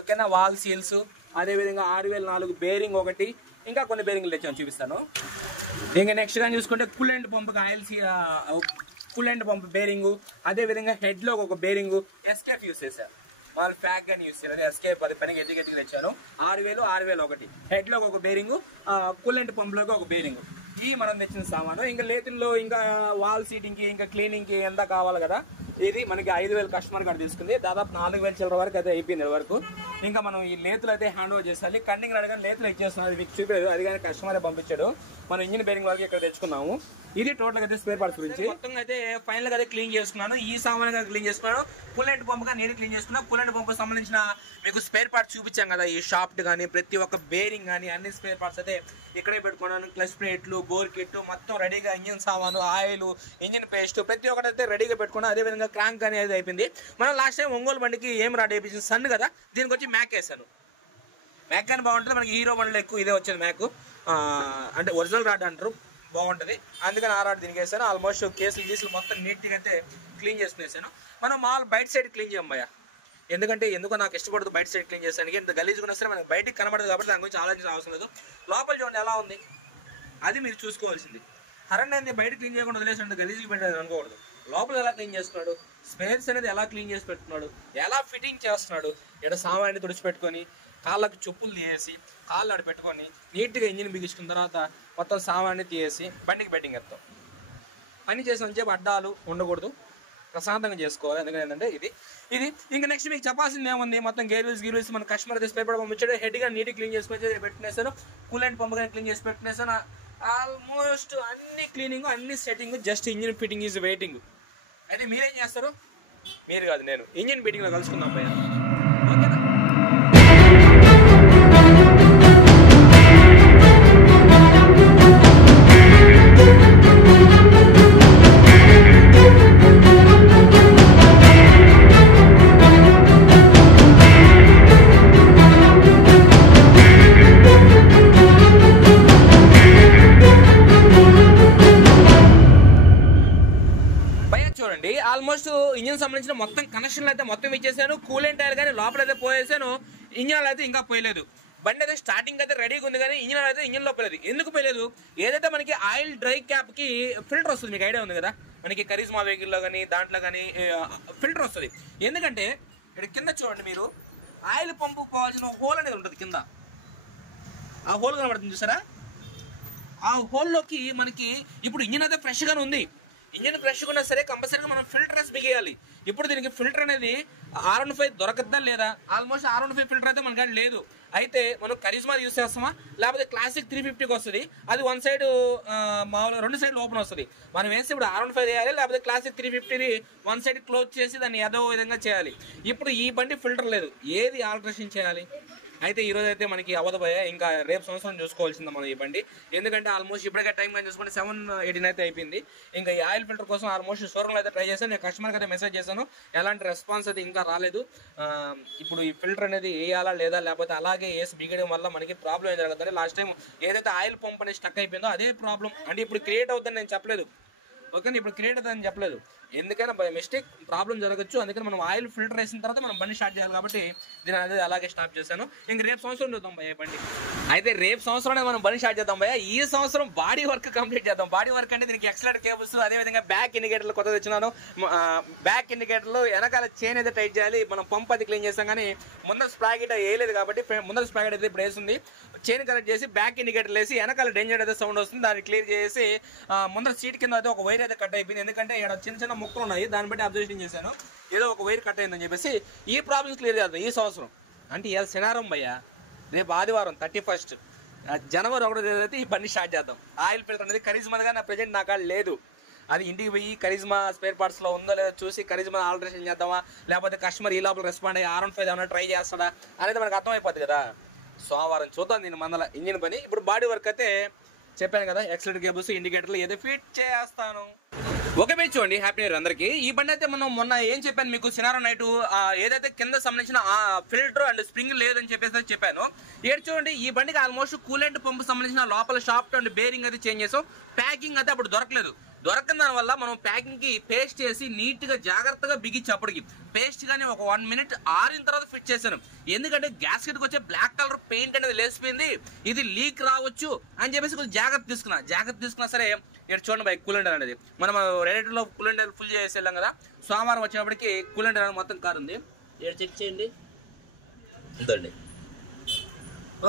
ఓకేనా, వాల్ సీల్స్, అదేవిధంగా 6004 బేరింగ్ ఒకటి, ఇంకా కొన్ని బేరింగ్లు తెచ్చాను చూపిస్తాను. ఇంకా నెక్స్ట్ కానీ చూసుకుంటే కూలెంట్ పంప్కి కూలెంట్ పంప్ బేరింగు, అదేవిధంగా హెడ్లో ఒక బేరింగు, ఎస్కేప్ యూస్ చేశారు. వాళ్ళు ప్యాక్ కానీ యూస్ చేయాలి. ఎస్కేప్ 10 పనికి ఎడ్జిగెట్టిగా తెచ్చాను. 6000 ఒకటి, హెడ్లో ఒక బేరింగు, కూలెంట్ పంప్లోకి ఒక బేరింగు. ఈ మనం తెచ్చిన సామాను. ఇంకా లేతుల్లో ఇంకా వాల్ సీటింగ్కి ఇంకా క్లీనింగ్కి ఎంత కావాలి కదా. ఇది మనకి 5000 కస్టమర్ కార్డు తీసుకుంది. దాదాపు 4000 చిల్లర వరకు అయితే అయిపోయింది వరకు. ఇంకా మనం ఈ లేతులు అయితే హ్యాండ్ ఓవర్ చేయాలి. కన్నింగ్ అడగానే లేతులు ఇచ్చేస్తున్నాం, మీకు చూపలేదు, అది కానీ కస్టమరే పంపించాడు. మనం ఇంజిన్ బేరింగ్ వరకు ఇక్కడ తెచ్చుకున్నాము. ఇది టోటల్ అయితే స్పేర్ పార్ట్స్ గురించి. మొత్తం అయితే ఫైనల్ గా అయితే క్లీన్ చేసుకున్నాను. ఈ సామాన్ క్లీన్ చేసుకున్నాను. కూలెంట్ పంప్ గా నేను క్లీన్ చేసుకున్నాను. కూలెంట్ పంప్ సంబంధించిన మీకు స్పేర్ పార్ట్స్ చూపించాం కదా, ఈ షాఫ్ట్ కానీ ప్రతి ఒక్క బేరింగ్ కానీ అన్ని స్పేర్ పార్ట్స్ అయితే ఇక్కడే పెట్టుకున్నాను. క్లచ్ ప్లేట్లు, బోర్ కిట్ మొత్తం రెడీగా, ఇంజిన్ సామాను, ఆయిల్, ఇంజిన్ పేస్ట్ ప్రతి ఒక్కటి అయితే రెడీగా పెట్టుకున్నాను. అదేవిధంగా క్రాంక్ అనేది అయిపోయింది. మనం లాస్ట్ టైం ఒంగోలు బండికి ఏం రాడ్ వేయించింది, సన్ కదా, దీనికి వచ్చి మ్యాక్ వేసాను. మ్యాక్ కానీ బాగుంటుంది. మనకి హీరో బండ్లో ఎక్కువ ఇదే వచ్చింది మ్యాక్, అంటే ఒరిజినల్ రాడ్ అంటారు, బాగుంటుంది. అందుకని ఆ రాడ్ దీనికి వేసాను. ఆల్మోస్ట్ కేసులు మొత్తం నీట్గా అయితే క్లీన్ చేసుకునేసాను. మనం మాల్ బయట సైడ్ క్లీన్ చేయమ్మయ్యా, ఎందుకంటే ఎందుకో నాకు ఇష్టపడదు బయట సైడ్ క్లీన్ చేస్తాను. ఇంత గలీజ్గా సరే మనకి బయటికి కనబడదు కాబట్టి దాని గురించి ఆలోచించిన అవసరం లేదు. లోపల చూడండి ఎలా ఉంది, అది మీరు చూసుకోవాల్సింది. హరణ్ అనేది బయట క్లీన్ చేయకుండా వదిలేసినట్టు గలీజ్గా పెట్టాడు అనుకోకూడదు. లోపల ఎలా క్లీన్ చేస్తున్నాడు, స్పేర్స్ అనేది ఎలా క్లీన్ చేసి పెట్టుకున్నాడు, ఎలా ఫిట్టింగ్ చేస్తున్నాడు, ఇక్కడ సామాన్ని తుడిచిపెట్టుకొని కాళ్ళకు చెప్పులు తీసేసి కాళ్ళు ఆడ పెట్టుకొని నీట్గా ఇంజిన్ బిగించుకున్న తర్వాత మొత్తం సామాన్ని తీసేసి బండికి బెట్టింగ్ ఎత్తాం. పని చేసిన చెప్పి అడ్డాలు ఉండకూడదు, ప్రశాంతంగా చేసుకోవాలి. ఎందుకంటే ఏంటంటే ఇది ఇంకా నెక్స్ట్ మీకు చెప్పాల్సింది ఏముంది, మొత్తం గేర్వీల్స్ మన కస్టమర్ అయితే స్పేర్ పార్ట్ పంపించాడు. హెడ్గా నీట్గా క్లీన్ చేసుకొని పెట్టినేసాను. కూలెంట్ పంప్ కానీ క్లీన్ చేసి పెట్టినేసాను. ఆల్మోస్ట్ అన్ని క్లీనింగ్, అన్ని setting, just engine fitting is waiting. అయితే మీరేం చేస్తారు, మీరు కాదు నేను, ఇంజిన్ ఫిట్టింగ్లో కలుసుకుందాం పైన, ఓకేనా. ఆల్మోస్ట్ ఇంజిన్ సంబంధించిన మొత్తం కనెక్షన్లు అయితే మొత్తం ఇచ్చేసాను. కూలెంట్ టైర్ కానీ లోపల అయితే పోయేసాను. ఇంజిన్ అయితే ఇంకా పోయలేదు. బండి అయితే స్టార్టింగ్ అయితే రెడీగా ఉంది కానీ ఇంజిన్ అయితే ఇంజిన్ లో పోయలేదు. ఎందుకు పోయలేదు, ఏదైతే మనకి ఆయిల్ డ్రై క్యాప్ కి ఫిల్టర్ వస్తుంది, మీకు ఐడియా ఉంది కదా, మనకి కరిజ్మా వెహికల్లో కానీ దాంట్లో కానీ ఫిల్టర్ వస్తుంది. ఎందుకంటే ఇక్కడ కింద చూడండి, మీరు ఆయిల్ పంపు పోవాల్సిన హోల్ అనేది ఉంటుంది కింద, ఆ హోల్ కనబడుతుంది చూసారా, ఆ హోల్లోకి మనకి ఇప్పుడు ఇంజిన్ అయితే ఫ్రెష్గానే ఉంది. ఇంజిన్ ఫ్రెష్గా ఉన్నా సరే కంపల్సరీగా మనం ఫిల్టర్స్ బిగేయాలి. ఇప్పుడు దీనికి ఫిల్టర్ అనేది R15 దొరకద్దా లేదా, ఆల్మోస్ట్ R15 ఫిల్టర్ అయితే మనకి లేదు. అయితే మనం కరిజ్మా యూస్ చేస్తామా, లేకపోతే క్లాసిక్ 350కి వస్తుంది, అది వన్ సైడ్ మామూలుగా 2 సైడ్లు ఓపెన్ వస్తుంది. మనం వేస్తే ఇప్పుడు R15 వేయాలి, లేకపోతే క్లాసిక్ 350ని వన్ సైడ్ క్లోజ్ చేసి దాన్ని ఏదో విధంగా చేయాలి. ఇప్పుడు ఈ బండి ఫిల్టర్ లేదు, ఏది ఆల్టరేషన్ చేయాలి, అయితే ఈ రోజు అయితే మనకి అవ్వదు భయ్య, ఇంకా రేపు సంవత్సరం చూసుకోవాల్సింది మనం ఈ బండి. ఎందుకంటే ఆల్మోస్ట్ ఇప్పటికే టైం కానీ చూసుకుంటే 7:18 అయితే అయిపోయింది. ఇంకా ఈ ఆయిల్ ఫిల్టర్ కోసం ఆల్మోస్ట్ షోరూమ్లో అయితే ట్రై చేశాను. నేను కస్టమర్కి అయితే మెసేజ్ చేశాను, ఎలాంటి రెస్పాన్స్ అయితే ఇంకా రాలేదు. ఇప్పుడు ఈ ఫిల్టర్ అనేది వేయాలా లేదా, లేకపోతే అలాగే వేసి బిగడం వల్ల మనకి ప్రాబ్లం ఏం జరగదంటే, లాస్ట్ టైం ఏదైతే ఆయిల్ పంప్ అనేది స్టక్ అయిపోయిందో అదే ప్రాబ్లం. అంటే ఇప్పుడు క్రియేట్ అవుతుందని నేను చెప్పలేదు, ఓకే, ఇప్పుడు క్రియేట్ అవుతుందని చెప్పలేదు. ఎందుకైనా బై మిస్టేక్ ప్రాబ్లం జరగచ్చు. అందుకని మనం ఆయిల్ ఫిల్టర్ వేసిన తర్వాత మనం బండి స్టార్ట్ చేయాలి కాబట్టి దీని అనేది అలాగే స్టార్ట్ చేశాను. ఇంక రేపు సంవత్సరం చూద్దాం భయ్య బండి. అయితే రేపు సంవత్సరం మనం బండి స్టార్ట్ చేద్దాం భయ్య. ఈ సంవత్సరం బాడీ వర్క్ కంప్లీట్ చేద్దాం. బాడీ వర్క్ అంటే దీనికి ఎక్సలెంట్ కేబుల్స్, అదేవిధంగా బ్యాక్ ఇండికేటర్లు కొత్త తెచ్చినాను. బ్యాక్ ఇండికేటర్లు వెనకాల చైన్ అయితే టైట్ చేయాలి. మనం పంప్ అది క్లీన్ చేస్తాం కానీ ముందర స్ప్రాకెట్ వేయలేదు కాబట్టి ముందర స్ప్రాకెట్ అయితే ఇప్పుడు వేస్తుంది. చైన్ కనెక్ట్ చేసి బ్యాక్ ఇండికేటర్ వేసి వెనకాల డేంజర్ అయితే సౌండ్ వస్తుంది, దాన్ని క్లియర్ చేసి ముందర సీట్ కింద అయితే ఒక వైర్ అయితే కట్ అయిపోయింది. ఎందుకంటే ఇక్కడ చిన్న చిన్న ముక్కలు ఉన్నాయి, దాన్ని బట్టి అబ్జర్వేషన్ చేశాను, ఏదో ఒక వైర్ కట్ అయిందని చెప్పేసి ఈ ప్రాబ్లమ్స్ క్లియర్ చేద్దాం ఈ సంవత్సరం. అంటే ఇవాళ శనివారం భయ్య, రేపు ఆదివారం 31 జనవరి 1 అయితే ఈ బండి స్టార్ట్ చేద్దాం. ఆయిల్ ఫిల్టర్ అనేది కరిజ్మాగా నా ప్రజెంట్ నా కాడ లేదు. అది ఇంటికి పోయి కరిజ్మా స్పేర్ పార్ట్స్లో ఉందో లేదో చూసి కరిజ్మా ఆల్టరేషన్ చేద్దామా, లేకపోతే కస్టమర్ ఈ లోపల రెస్పాండ్ అయ్యి R15 ఏమైనా ట్రై చేస్తాడా అనేది మనకు అర్థమైపోద్ది కదా. సోమవారం చూద్దాం దీని మందల ఇంజిన్ పని. ఇప్పుడు బాడీ వర్క్ అయితే చెప్పాను కదా, ఎక్సలెంట్ కేబుల్స్ ఇండికేటర్లు ఏదో ఫిట్ చేస్తాను. ఓకే బై, చూడండి హ్యాపీ న్యూ ఇయర్ అందరికి. ఈ బండి అయితే మనం మొన్న ఏం చెప్పాను మీకు, శనివారం నైట్ ఏదైతే కింద సంబంధించిన ఫిల్టర్ అండ్ స్ప్రింగ్ లేదని చెప్పేసి చెప్పాను. ఏడు చూడండి, ఈ బండికి ఆల్మోస్ట్ కూలెంట్ పంపు సంబంధించిన లోపల షాఫ్ట్ అండ్ బేరింగ్ అయితే చేంజ్ చేసాం. ప్యాకింగ్ అయితే అప్పుడు దొరకలేదు. దొరకని దాని వల్ల మనం ప్యాకింగ్ కి పేస్ట్ చేసి నీట్ గా జాగ్రత్తగా బిగించి అప్పటికి పేస్ట్ గానీ ఒక 1 minute ఆరిన తర్వాత ఫిట్ చేశాను. ఎందుకంటే గ్యాస్కెట్ కి వచ్చే బ్లాక్ కలర్ పెయింట్ అనేది లేసిపోయింది, ఇది లీక్ రావచ్చు అని చెప్పేసి కొంచెం జాగ్రత్త తీసుకున్నా సరే. ఇక్కడ చూడండి బై, కూలెంట్ అనేది మనం రేడియేటర్ లో కూలెంట్ ఫుల్ చేసి వెళ్ళాం కదా, సోమవారం వచ్చేప్పటికి కూలెంట్ అనేది మొత్తం కారు ఉంది. ఇక్కడ చెక్ చేయండి ఉందండి,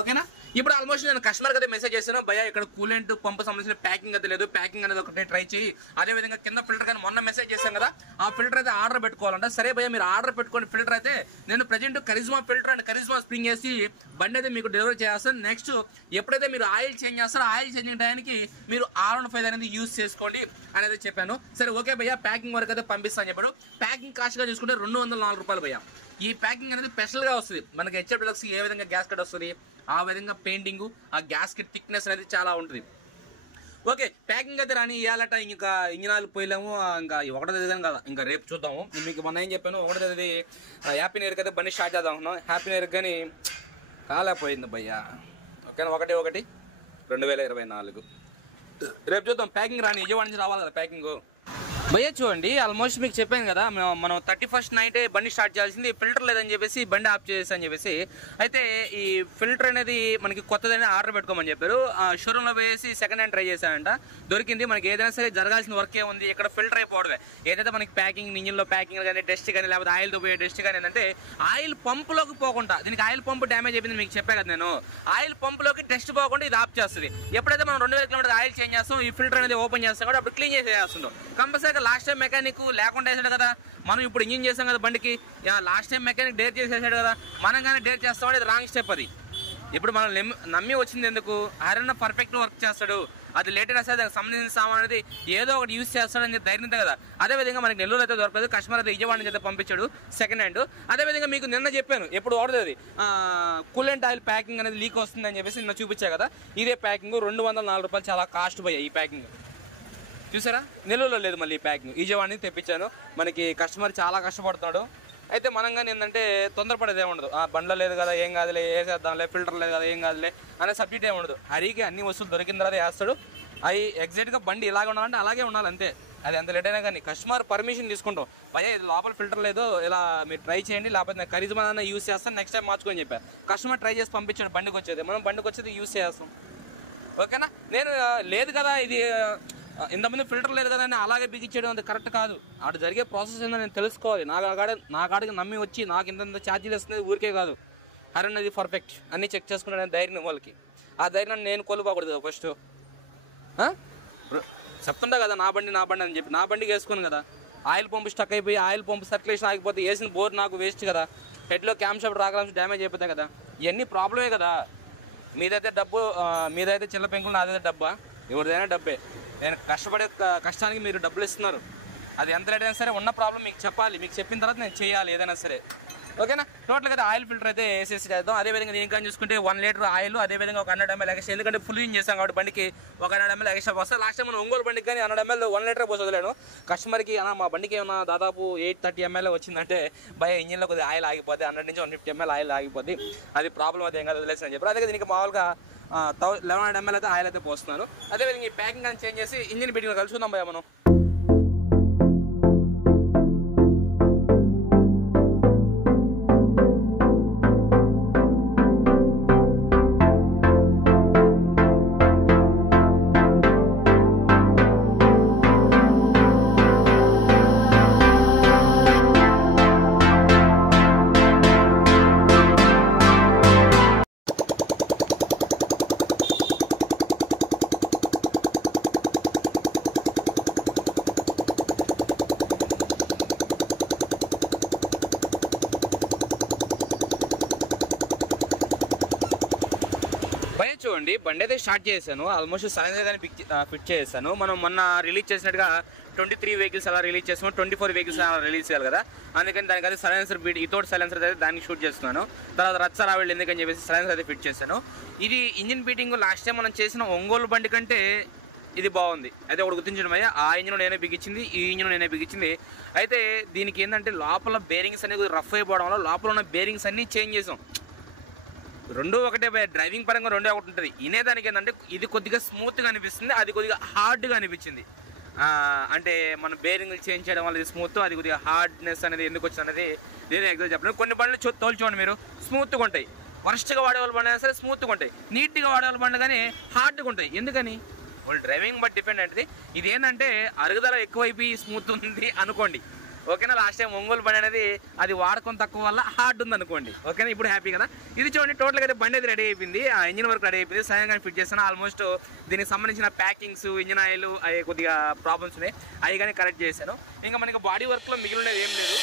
ఓకేనా. ఇప్పుడు ఆల్మోస్ట్ నేను కస్టమర్ అయితే మెసేజ్ చేశాను, భయ్యా ఇక్కడ కూలెంట్ పంపు సంబంధించిన ప్యాకింగ్ అయితే లేదు, ప్యాకింగ్ అనేది ఒకటి ట్రై చేయి. అదేవిధంగా కింద ఫిల్టర్ కానీ మొన్న మెసేజ్ చేశాను కదా, ఆ ఫిల్టర్ అయితే ఆర్డర్ పెట్టుకోవాలంట. సరే భయ్యా మీరు ఆర్డర్ పెట్టుకోండి ఫిల్టర్ అయితే, నేను present charisma filter and charisma spring వేసి బండి అయితే మీకు డెలివరీ చేస్తాను. నెక్స్ట్ ఎప్పుడైతే మీరు ఆయిల్ చేంజ్ చేస్తారో ఆయిల్ చేంజింగ్ టైంకి మీరు R15 అనేది యూజ్ చేసుకోండి అనేది చెప్పాను. సరే ఓకే భయ్యా ప్యాకింగ్ వరకు అయితే పంపిస్తాను చెప్పాడు. ప్యాకింగ్ కాస్ట్గా చూసుకుంటే 204 రూపాయలు భయ్యా. ఈ ప్యాకింగ్ అనేది స్పెషల్గా వస్తుంది మనకి. హెచ్ఎఫ్ డీలక్స్ ఏ విధంగా గ్యాస్ కట్ వస్తుంది ఆ విధంగా పెయింటింగ్, ఆ గ్యాస్కెట్ థిక్నెస్ అనేది చాలా ఉంటుంది. ఓకే ప్యాకింగ్ అయితే రాని ఇవ్వాలట. ఇంకా ఇంజనాలు పోయలేము, ఇంకా 1వ తేదీ కదా, ఇంకా రేపు చూద్దాము. మీకు మొన్న ఏం చెప్పాను, 1వ తేదీ హ్యాపీ న్యూ ఇయర్కి అయితే బండి స్టార్ట్ చేద్దాం అనుకున్నాం. హ్యాపీ న్యూ ఇయర్ కానీ కాలేపోయింది భయ్యా. ఓకేనా, 1/1/2024 రేపు చూద్దాం. ప్యాకింగ్ రాని విజయవాడ నుంచి రావాలి కదా ప్యాకింగ్ భయ్యా. చూడండి ఆల్మోస్ట్ మీకు చెప్పాను కదా, మనం 31st నైటే బండి స్టార్ట్ చేయాల్సింది, ఫిల్టర్ లేదని చెప్పేసి బండి ఆఫ్ చేసి అని చెప్పేసి. అయితే ఈ ఫిల్టర్ అనేది మనకి కొత్తదని ఆర్డర్ పెట్టుకోమని చెప్పారు. షోరూంలో వేసి సెకండ్ హ్యాండ్ ట్రై చేశానంట, దొరికింది. మనకి ఏదైనా సరే జరగాల్సిన వర్క్ ఏముంది, ఇక్కడ ఫిల్టర్ అయిపోవడమే. ఏదైతే మనకి ప్యాకింగ్ ఇంజిన్లో ప్యాకింగ్ కానీ డస్ట్ కానీ లేకపోతే ఆయిల్తో పోయే డస్ట్ కానీ ఏంటంటే ఆయిల్ పంపులోకి పోకుండా, దీనికి ఆయిల్ పంపు డ్యామేజ్ అయిపోయింది మీకు చెప్పా కదా నేను, ఆయిల్ పంపులోకి డస్ట్ పోకుండా ఇది ఆఫ్ చేస్తుంది. ఎప్పుడైతే మనం 2000 కిలోమీటర్ ఆయిల్ చేంజ్ చేస్తాం, ఈ ఫిల్టర్ అనేది ఓపెన్ చేస్తాం కూడా అప్పుడు క్లీన్ చేసేస్తుంటాం కంపల్సరీగా. లాస్ట్ టైం మెకానిక్ లేకుండా వేసాడు కదా, మనం ఇప్పుడు ఇంజిన్ చేసాం కదా బండికి, లాస్ట్ టైం మెకానిక్ డేర్ చేసేసాడు కదా, మనం కానీ డేర్ చేస్తామంటే ఇది రాంగ్ స్టెప్. అది ఇప్పుడు మనం నమ్మి వచ్చింది ఎందుకు, ఆయన పర్ఫెక్ట్ వర్క్ చేస్తాడు, అది లేట్ అయినా సరే దానికి సంబంధించిన సామాన్ అనేది ఏదో ఒకటి యూజ్ చేస్తాడని ధైర్యంతో కదా. అదేవిధంగా మనకి నెల్లూరు అయితే దొరకదు, కస్టమర్ అయితే విజయవాడ నుంచి అయితే పంపించాడు సెకండ్ హ్యాండ్. అదేవిధంగా మీకు నిన్న చెప్పాను ఎప్పుడు వాడుతుంది కూలెంట్ ఆయిల్ ప్యాకింగ్ అనేది లీక్ వస్తుందని చెప్పేసి నిన్న చూపించా కదా, ఇదే ప్యాకింగ్ 204 రూపాయలు, చాలా కాస్ట్ పోయాయి ఈ ప్యాకింగ్. చూసారా, నెల్లూరులో లేదు మళ్ళీ ఈ ప్యాకింగ్, విజయవాడ నుంచి తెప్పించాను. మనకి కస్టమర్ చాలా కష్టపడుతున్నాడు. అయితే మనం కానీ ఏంటంటే తొందరపడేది ఏముండదు, బండ్లో లేదు కదా ఏం కాదులే వేసేద్దాంలే, ఫిల్టర్ లేదు కదా ఏం కాదులే అనే సబ్జెక్ట్ ఏమి ఉండదు. హరికి అన్ని వస్తువులు దొరికిన తర్వాత వేస్తాడు. అవి ఎగ్జాక్ట్గా బండి ఇలాగే ఉండాలంటే అలాగే ఉండాలి అంతే. అది ఎంత లేట్ అయినా కానీ కస్టమర్ పర్మిషన్ తీసుకుంటాం, భయ్యా ఇది లోపల ఫిల్టర్ లేదు ఇలా మీరు ట్రై చేయండి, లేకపోతే నేను కరిజ్మా యూజ్ చేస్తాను నెక్స్ట్ టైం మార్చుకొని చెప్పాను. కస్టమర్ ట్రై చేసి పంపించాడు, బండికి వచ్చేది మనం బండికి వచ్చేది యూజ్ చేస్తాం. ఓకేనా, నేను లేదు కదా ఇది ఇంతమంది ఫిల్టర్ లేదు కదా అని అలాగే బిగించడం అది కరెక్ట్ కాదు. అటు జరిగే ప్రాసెస్ ఏందో నేను తెలుసుకోవాలి. నా కాడికి నమ్మి వచ్చి నాకు ఇంత ఛార్జీలు వేస్తున్నది ఊరికే కాదు, హరన్ అది పర్ఫెక్ట్ అన్నీ చెక్ చేసుకున్నాను ధైర్యం వాళ్ళకి. ఆ ధైర్యాన్ని నేను కోల్పోకూడదు. ఫస్ట్ చెప్తుంటా కదా నా బండి అని చెప్పి నా బండికి వేసుకోను కదా. ఆయిల్ పంపు స్టక్ అయిపోయి ఆయిల్ పంపు సర్క్యులేషన్ ఆగిపోతే వేసిన బోర్ నాకు వేస్ట్ కదా, హెడ్లో క్యామ్ షాఫ్ట్ రాగలం డ్యామేజ్ అయిపోతాయి కదా, ఇవన్నీ ప్రాబ్లమే కదా. మీదైతే డబ్బు మీదైతే చిల్ల పెంకులు, నాదైతే డబ్బా, ఎవరిదైనా డబ్బే. నేను కష్టపడే కష్టానికి మీరు డబ్బులు ఇస్తున్నారు, అది ఎంత రేట్ అయినా సరే ఉన్న ప్రాబ్లం మీకు చెప్పాలి, మీకు చెప్పిన తర్వాత నేను చేయాలి ఏదైనా సరే. ఓకేనా. టోటల్గా అయితే ఆయిల్ ఫిల్టర్ అయితే వేసేసి చేద్దాం. అదేవిధంగా నేను ఇంకా చూసుకుంటే 1 లీటర్ ఆయిల్, అదేవిధంగా ఒక 100 ml ఎక్స్ట్రా, ఎందుకంటే ఫుల్ యూజ్ చేస్తాం కాబట్టి బండికి ఒక 100 ml ఎక్స్ట్రా పోస్తాను. లాస్ట్ టైం మనం ఒంగోలు బండికి కానీ 100 ml 1 లీటర్ పోసి వదిలేను కస్టమర్కి. మా బండికి ఏమన్నా దాదాపు 830 ml వచ్చిందంటే భయ ఇంజిన్లో కొద్దిగా ఆయిల్ ఆగిపోద్ది, 100 నుంచి 150 ml ఆయిల్ ఆగిపోద్ది, అది ప్రాబ్లం అయితే ఏం కాదు వదిలేసి అని చెప్పారు. అదే దీనికి మామూలుగా 1100 ml అయితే ఆయిల్ అయితే పోస్తున్నాను. అదేవిధంగా ఈ ప్యాకింగ్ అని చేంజ్ చేసి ఇంజిన్ బిట్టింగ్ కలుసుకుందాం భయ మనం. చూడండి బండి అయితే స్టార్ట్ చేశాను, ఆల్మోస్ట్ సైలెన్సర్ కానీ ఫిట్ చేశాను. మనం మొన్న రిలీజ్ చేసినట్టుగా 23 వెహికల్స్ అలా రిలీజ్ చేస్తాము, 24 వెహికల్స్ అలా రిలీజ్ చేయాలి కదా, అందుకని దానికి అయితే సైలెన్సర్ బీట్ ఇతోటి సైలెన్సర్ అయితే దానికి షూట్ చేస్తున్నాను. తర్వాత రచ్చరా వెళ్ళి ఎందుకని చెప్పేసి సైలెన్సర్ అయితే ఫిట్ చేశాను. ఇది ఇంజిన్ బీటింగ్ లాస్ట్ టైం మనం చేసిన ఒంగోలు బండి కంటే ఇది బాగుంది. అయితే ఒకటి గుర్తించడం అయ్యా, ఆ ఇంజిన్ నేనే బిగించింది, ఈ ఇంజిన్ నేనే బిగించింది. అయితే దీనికి ఏంటంటే లోపల బేరింగ్స్ అనేది రఫ్ అయిపోవడం వల్ల లోపల ఉన్న బేరింగ్స్ అన్నీ చేంజ్ చేసాం. రెండో ఒకటే డ్రైవింగ్ పరంగా రెండో ఒకటి ఉంటుంది. ఇనేదానికి ఏంటంటే ఇది కొద్దిగా స్మూత్గా అనిపిస్తుంది, అది కొద్దిగా హార్డ్గా అనిపించింది. అంటే మన బేరింగ్ చేంజ్ చేయడం వల్ల ఇది స్మూత్, అది కొద్దిగా హార్డ్నెస్ అనేది ఎందుకు వచ్చింది అనేది నేను ఎగ్జాక్ట్ చెప్పను. కొన్ని బండ్లు తోల్చుకోండి మీరు, స్మూత్గా ఉంటాయి. వర్స్ట్గా వాడేవాళ్ళు బండి అయినా సరే స్మూత్గా ఉంటాయి, నీట్గా వాడేవాళ్ళు బండి కానీ హార్డ్గా ఉంటాయి. ఎందుకని వాళ్ళు డ్రైవింగ్ బట్ డిపెండ్ అంటే ఇది ఏంటంటే అరుగుదల ఎక్కువైపోయి స్మూత్ ఉంది అనుకోండి, ఓకేనా. లాస్ట్ టైం ఒంగోలు బండి అనేది అది వాడకం తక్కువ వల్ల హార్డ్ ఉంది అనుకోండి, ఓకేనా. ఇప్పుడు హ్యాపీ కదా. ఇది చూడండి టోటల్గా అయితే బండి అయితే రెడీ అయిపోయింది, ఆ ఇంజిన్ వర్క్ రెడీ అయిపోయింది, సైన్గా ఫిట్ చేస్తాను. ఆల్మోస్ట్ దీనికి సంబంధించిన ప్యాకింగ్స్, ఇంజిన్ ఆయిల్ అవి కొద్దిగా ప్రాబ్లమ్స్ ఉన్నాయి, అవి కానీ కరెక్ట్ చేశాను. ఇంకా మనకి బాడీ వర్క్లో మిగిలినది ఏం లేదు.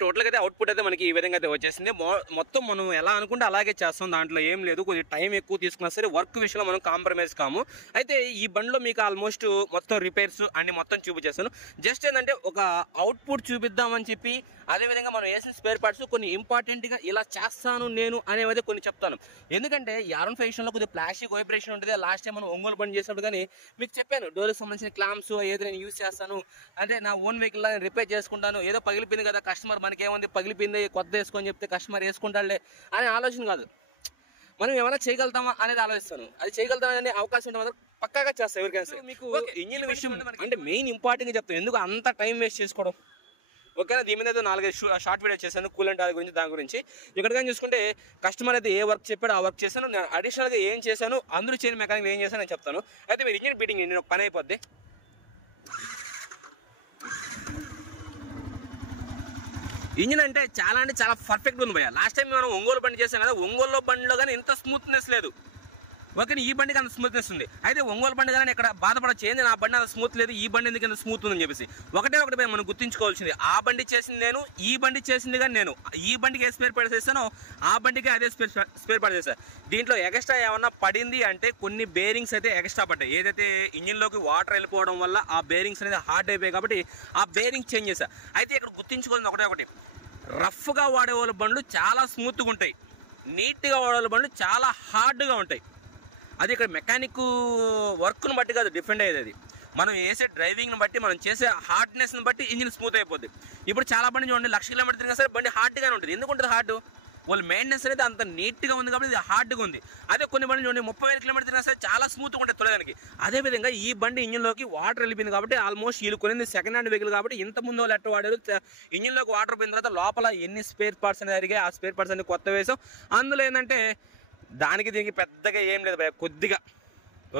టోటల్గా అయితే అవుట్పుట్ అయితే మనకి ఈ విధంగా అయితే వచ్చేసింది. మొత్తం మనం ఎలా అనుకుంటే అలాగే చేస్తాం, దాంట్లో ఏం లేదు. కొద్దిగా టైం ఎక్కువ తీసుకున్నా సరే వర్క్ విషయంలో మనం కాంప్రమైజ్ కాము. అయితే ఈ బండిలో మీకు ఆల్మోస్ట్ మొత్తం రిపేర్స్ అన్ని మొత్తం చూపించేస్తాను. జస్ట్ ఏంటంటే ఒక అవుట్పుట్ చూపిద్దామని చెప్పి, అదేవిధంగా మనం వేసిన స్పేర్ పార్ట్స్ కొన్ని ఇంపార్టెంట్గా ఇలా చేస్తాను నేను అనేది కొన్ని చెప్తాను. ఎందుకంటే R15 విషయంలో కొద్దిగా ప్లాస్టిక్ వైబ్రేషన్ ఉంటుంది. లాస్ట్ టైం మనం ఒంగోలు బండి చేసినప్పుడు కానీ మీకు చెప్పాను, డోర్కి సంబంధించిన క్లాంప్స్ ఏదో నేను యూజ్ చేస్తాను, అంటే నా ఓన్ వెహికల్ నేను రిపేర్ చేసుకుంటాను. ఏదో పగిలిపోయింది కదా కస్టమర్, మనకేముంది పగిలిపోయింది కొత్త వేసుకొని చెప్తే కస్టమర్ వేసుకుంటాడులే అనే ఆలోచన కాదు. మనం ఏమైనా చేయగలుగుతామా అనేది ఆలోచిస్తాను. అది చేయగలుగుతామనే అవకాశం ఉంటే మాత్రం పక్కాగా చేస్తాను ఎవరికైనా సరే. మీకు ఇంజిన్ విషయం అంటే మెయిన్ ఇంపార్టెంట్గా చెప్తాను, ఎందుకు అంత టైం వేస్ట్ చేసుకోవడం, ఓకేనా. దీని మీద అయితే 4-5 షార్ట్ వీడియో చేశాను కూలెంట్ ఆయిల్ గురించి, దాని గురించి. ఇక్కడ కానీ చూసుకుంటే కస్టమర్ అయితే ఏ వర్క్ చెప్పాడో ఆ వర్క్ చేశాను. నేను అడిషనల్గా ఏం చేశాను, అందరూ చేయని మెకానిక్ ఏం చేశాను నేను చెప్తాను. అయితే మీరు ఇంజిన్ బీటింగ్ నేను ఒక పని అయిపోద్ది. ఇంజిన్ అంటే చాలా పర్ఫెక్ట్గా ఉంది భయ్యా. లాస్ట్ టైం మనం ఒంగోలు బండి చేసాం కదా, ఒంగోలు బండిలో కానీ ఇంత స్మూత్నెస్ లేదు, ఓకే. ఈ బండికి అంత స్మూత్నెస్ ఉంది. అయితే ఒంగోలు బండి కానీ ఇక్కడ బాధపడచ్చు, ఏంది నా బండి అంత స్మూత్ లేదు, ఈ బండి ఎందుకు అంత స్మూత్ ఉందని చెప్పేసి. ఒకటే మనం గుర్తుంచుకోవాల్సింది, ఆ బండి చేసింది నేను, ఈ బండి చేసింది కానీ నేను. ఈ బండికి ఏ స్పేర్ పార్ట్ చేస్తానో ఆ బండికి అదే స్పేర్ పార్ట్ చేస్తాను. దీంట్లో ఎక్స్ట్రా ఏమన్నా పడింది అంటే కొన్ని బేరింగ్స్ అయితే ఎక్స్ట్రా పడ్డాయి. ఏదైతే ఇంజిన్లోకి వాటర్ వెళ్ళిపోవడం వల్ల ఆ బేరింగ్స్ అనేది హార్డ్ అయిపోయాయి కాబట్టి ఆ బేరింగ్స్ చేంజ్ చేశా. అయితే ఇక్కడ గుర్తుంచుకోవాల్సింది ఒకటి, రఫ్గా వాడేవాళ్ళ బండ్లు చాలా స్మూత్గా ఉంటాయి, నీట్గా వాడేవాళ్ళ బండ్లు చాలా హార్డ్గా ఉంటాయి. అది ఇక్కడ మెకానిక్ వర్క్ను బట్టి కాదు డిఫరెంట్ అయ్యేది. అది మనం వేసే డ్రైవింగ్ని బట్టి, మనం చేసే హార్డ్నెస్ని బట్టి ఇంజిన్ స్మూత్ అయిపోద్ది. ఇప్పుడు చాలా బండి చూడండి 1,00,000 కిలోమీటర్ తిరిగినా సరే బండి హార్డ్గానే ఉంటుంది. ఎందుకు ఉంటుంది హార్డ్? వాళ్ళు మెయింటెనెన్స్ అనేది అంత నీట్గా ఉంది కాబట్టి ఇది హార్డ్గా ఉంది. అదే కొన్ని బండి చూడండి 30,000 కిలోమీటర్ తిరిగినా సరే చాలా స్మూత్గా ఉంటుంది తొలగడానికి. అదేవిధంగా ఈ బండి ఇంజిన్లోకి వాటర్ వెళ్ళిపోయింది కాబట్టి ఆల్మోస్ట్ వీళ్ళు కొనింది సెకండ్ హ్యాండ్ వెహికల్ కాబట్టి ఇంత ముందు వాళ్ళు ఎట్ట వాడారు, ఇంజిన్లోకి వాటర్ పోయిన తర్వాత లోపల ఎన్ని స్పేర్ పార్ట్స్ అనేది జరిగాయి, ఆ స్పేర్ పార్ట్స్ అన్ని కొత్త వేసాం. అందులో ఏంటంటే దానికి దీనికి పెద్దగా ఏం లేదు భయ, కొద్దిగా